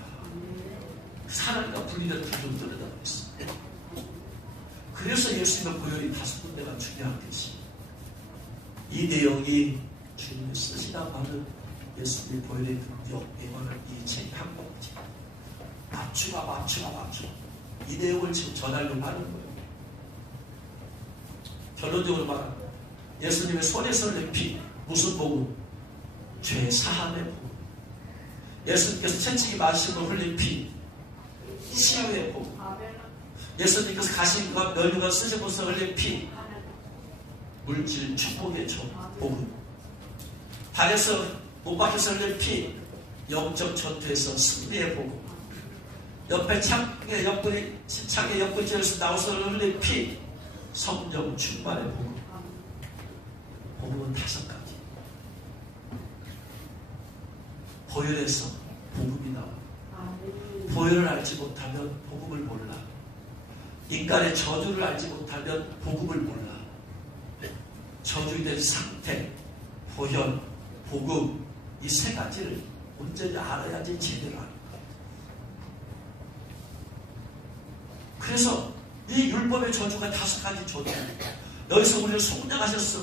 하나님과 분리된 부분을 들여다보고 있습니다. 그래서 예수님의 보혈이 5군데가 중요한 것이 이 내용이 주님의 쓰시다 받은 예수님의 보혈의 능력, 예언을 이 책이 한 거지. 맞추가. 이 내용을 지금 전하려고 하는 거예요. 결론적으로 말하면 예수님의 손에서 흘린 피, 무슨 복음? 죄 사함의 복음. 예수님께서 채찍이 마시고 흘린 피, 치유의 복음. 예수님께서 가신과 면류관 쓰시고서 흘린 피, 물질 축복의 복음. 발에서 못 박혀서 흘린 피, 영적 전투에서 승리의 복음. 옆에 창의 옆구리에서 나와서 흘린 피, 성령 충만의 복음. 복음은 5가지. 보혈에서 복음이 나와. 보혈을 알지 못하면 복음을 몰라. 인간의 저주를 알지 못하면 복음을 몰라. 저주된 상태, 보혈, 복음, 이 세 가지를 온전히 알아야지 제대로 하는 거야. 그래서 이 율법의 저주가 5가지 저주입니다. 여기서 우리를 속량하셨어.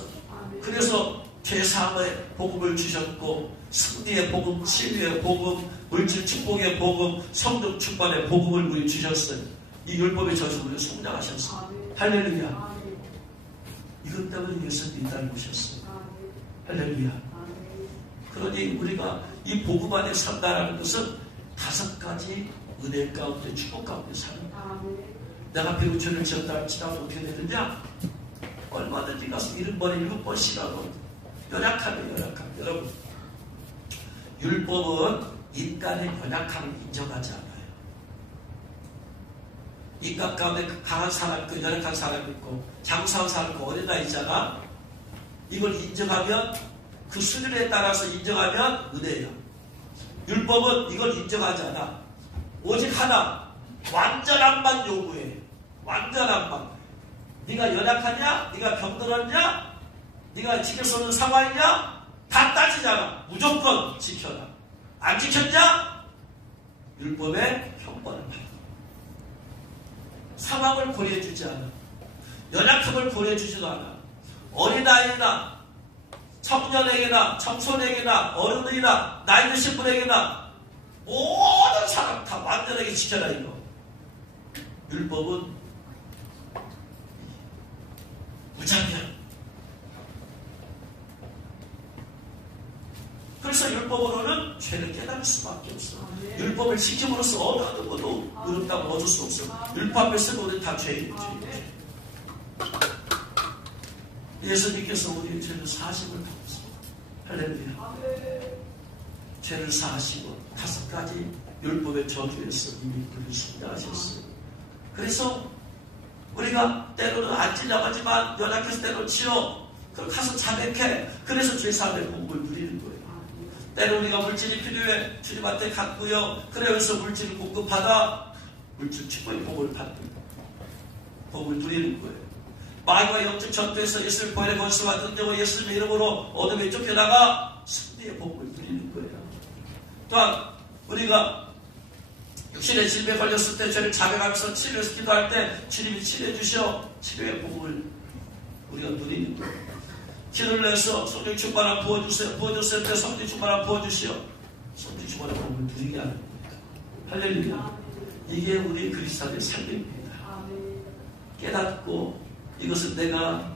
그래서 죄사함의 복음을 주셨고, 승리의 복음, 치유의 복음, 물질 축복의 복음, 성령 충만의 복음을 우리 주셨어요. 이 율법의 저주 우리를 속량하셨어. 할렐루야. 이것 때문에 예수님이 이 땅에 오셨어요. 할렐루야. 그러니 우리가 이 복음 안에 산다라는 것은 5가지 은혜 가운데 축복 가운데 사는 거야. 내가 비록 죄를 지었다 할지라도 어떻게 되느냐? 얼마든지 가서 70번에 7번씩 하고 연약하면 연약하면. 여러분, 율법은 인간의 연약함을 인정하지 않아요. 인간 가운데 강한 사람 있고 연약한 사람 있고 장수한 사람 있고 어린아이 있잖아. 이걸 인정하면 그 수준에 따라서 인정하면 은혜예요. 율법은 이걸 인정하지 않아. 오직 하나, 완전함만 요구해. 완전함만. 네가 연약하냐? 네가 병들었냐? 네가 지킬 수 없는 상황이냐? 다 따지지 않아. 무조건 지켜라. 안 지켰냐? 율법의 형벌을 받아. 상황을 고려해주지 않아. 연약함을 고려해주지도 않아. 어린아이나 청년에게나 청소년에게나 어른이나 나이 드신 분에게나 모든 사람 다 완전하게 지켜라 이거. 율법은 무자비야. 그래서 율법으로는 죄를 깨달을 수밖에 없어. 율법을 지킴으로써 어느 누구도 의롭다고 얻을 수 없어. 율법 앞에서 우리 다 죄인이에요. 예수님께서 우리의 죄를 사하심을 받았습니다. 할렐루야. 죄를 사하시고 5가지 율법의 저주에서 이미 우리를 속량하셨어요. 그래서 우리가 때로는 안 지나가지만 연약해서 때로 치워. 그럼 가서 자백해. 그래서 죄사함의 복음을 누리는 거예요. 때로 우리가 물질이 필요해. 주님한테 갔고요. 그래 여기서 물질을 공급받아. 물질 축복의 복음을 받는 거예요. 복음을 누리는 거예요. 마귀와 영적 전투에서 예수를 보혈의 권세와 능력으로 예수님의 이름으로 어둠에 쫓겨나가 승리의 복음을 누리는 거예요. 또한 우리가 육신의 질병에 걸렸을 때 죄를 자백하면서 치료해서 기도할 때 주님이 치료해 주셔. 치료의 복음을 우리가 누리는 거예요. 기도를 내서 성령 충만함 부어주세요. 부어주세요. 때 성령 충만함 부어주시오. 성령 충만한 복음을 누리게 하는 겁니다. 할렐루야. 이게 우리 그리스도의 삶입니다. 깨닫고 이것은 내가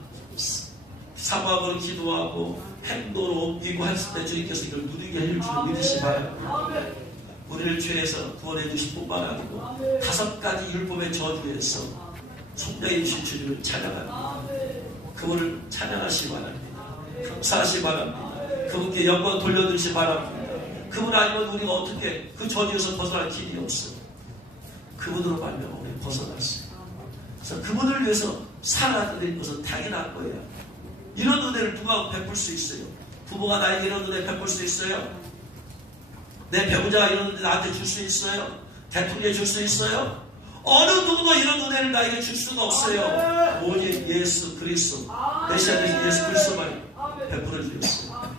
사모하고 기도하고 행동으로 옮기고 했을 때 주님께서 이걸 누리게 해줄 줄을 믿으시 바랍니다. 우리를 죄에서 구원해 주실 뿐만 아니고 5가지 율법의 저주에서 속량해 주신 주님을 찬양합니다. 그분을 찬양하시 바랍니다. 감사하시 바랍니다. 그분께 영광 돌려드리시 바랍니다. 그분 아니면 우리가 어떻게 그 저주에서 벗어날 길이 없어요. 그분으로 말미암아 우리 벗어났어요. 그래서 그분을 위해서 살아드리는 것은 당연한 거예요. 이런 은혜를 누가 베풀 수 있어요? 부모가 나에게 이런 은혜 베풀 수 있어요? 내 배우자가 이런 은혜 나한테 줄 수 있어요? 대통령이 줄 수 있어요? 어느 누구도 이런 은혜를 나에게 줄 수가 없어요. 오직 예수 그리스도 메시아 되신 예수 그리스도만 베풀어 주셨어요.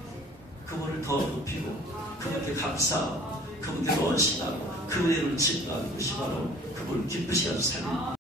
그분을 더 높이고 그분께 감사하고 그분께 헌신하고 그분의 이름을 증거하는 것이 바로 그분을 기쁘시게 하는 삶입니다.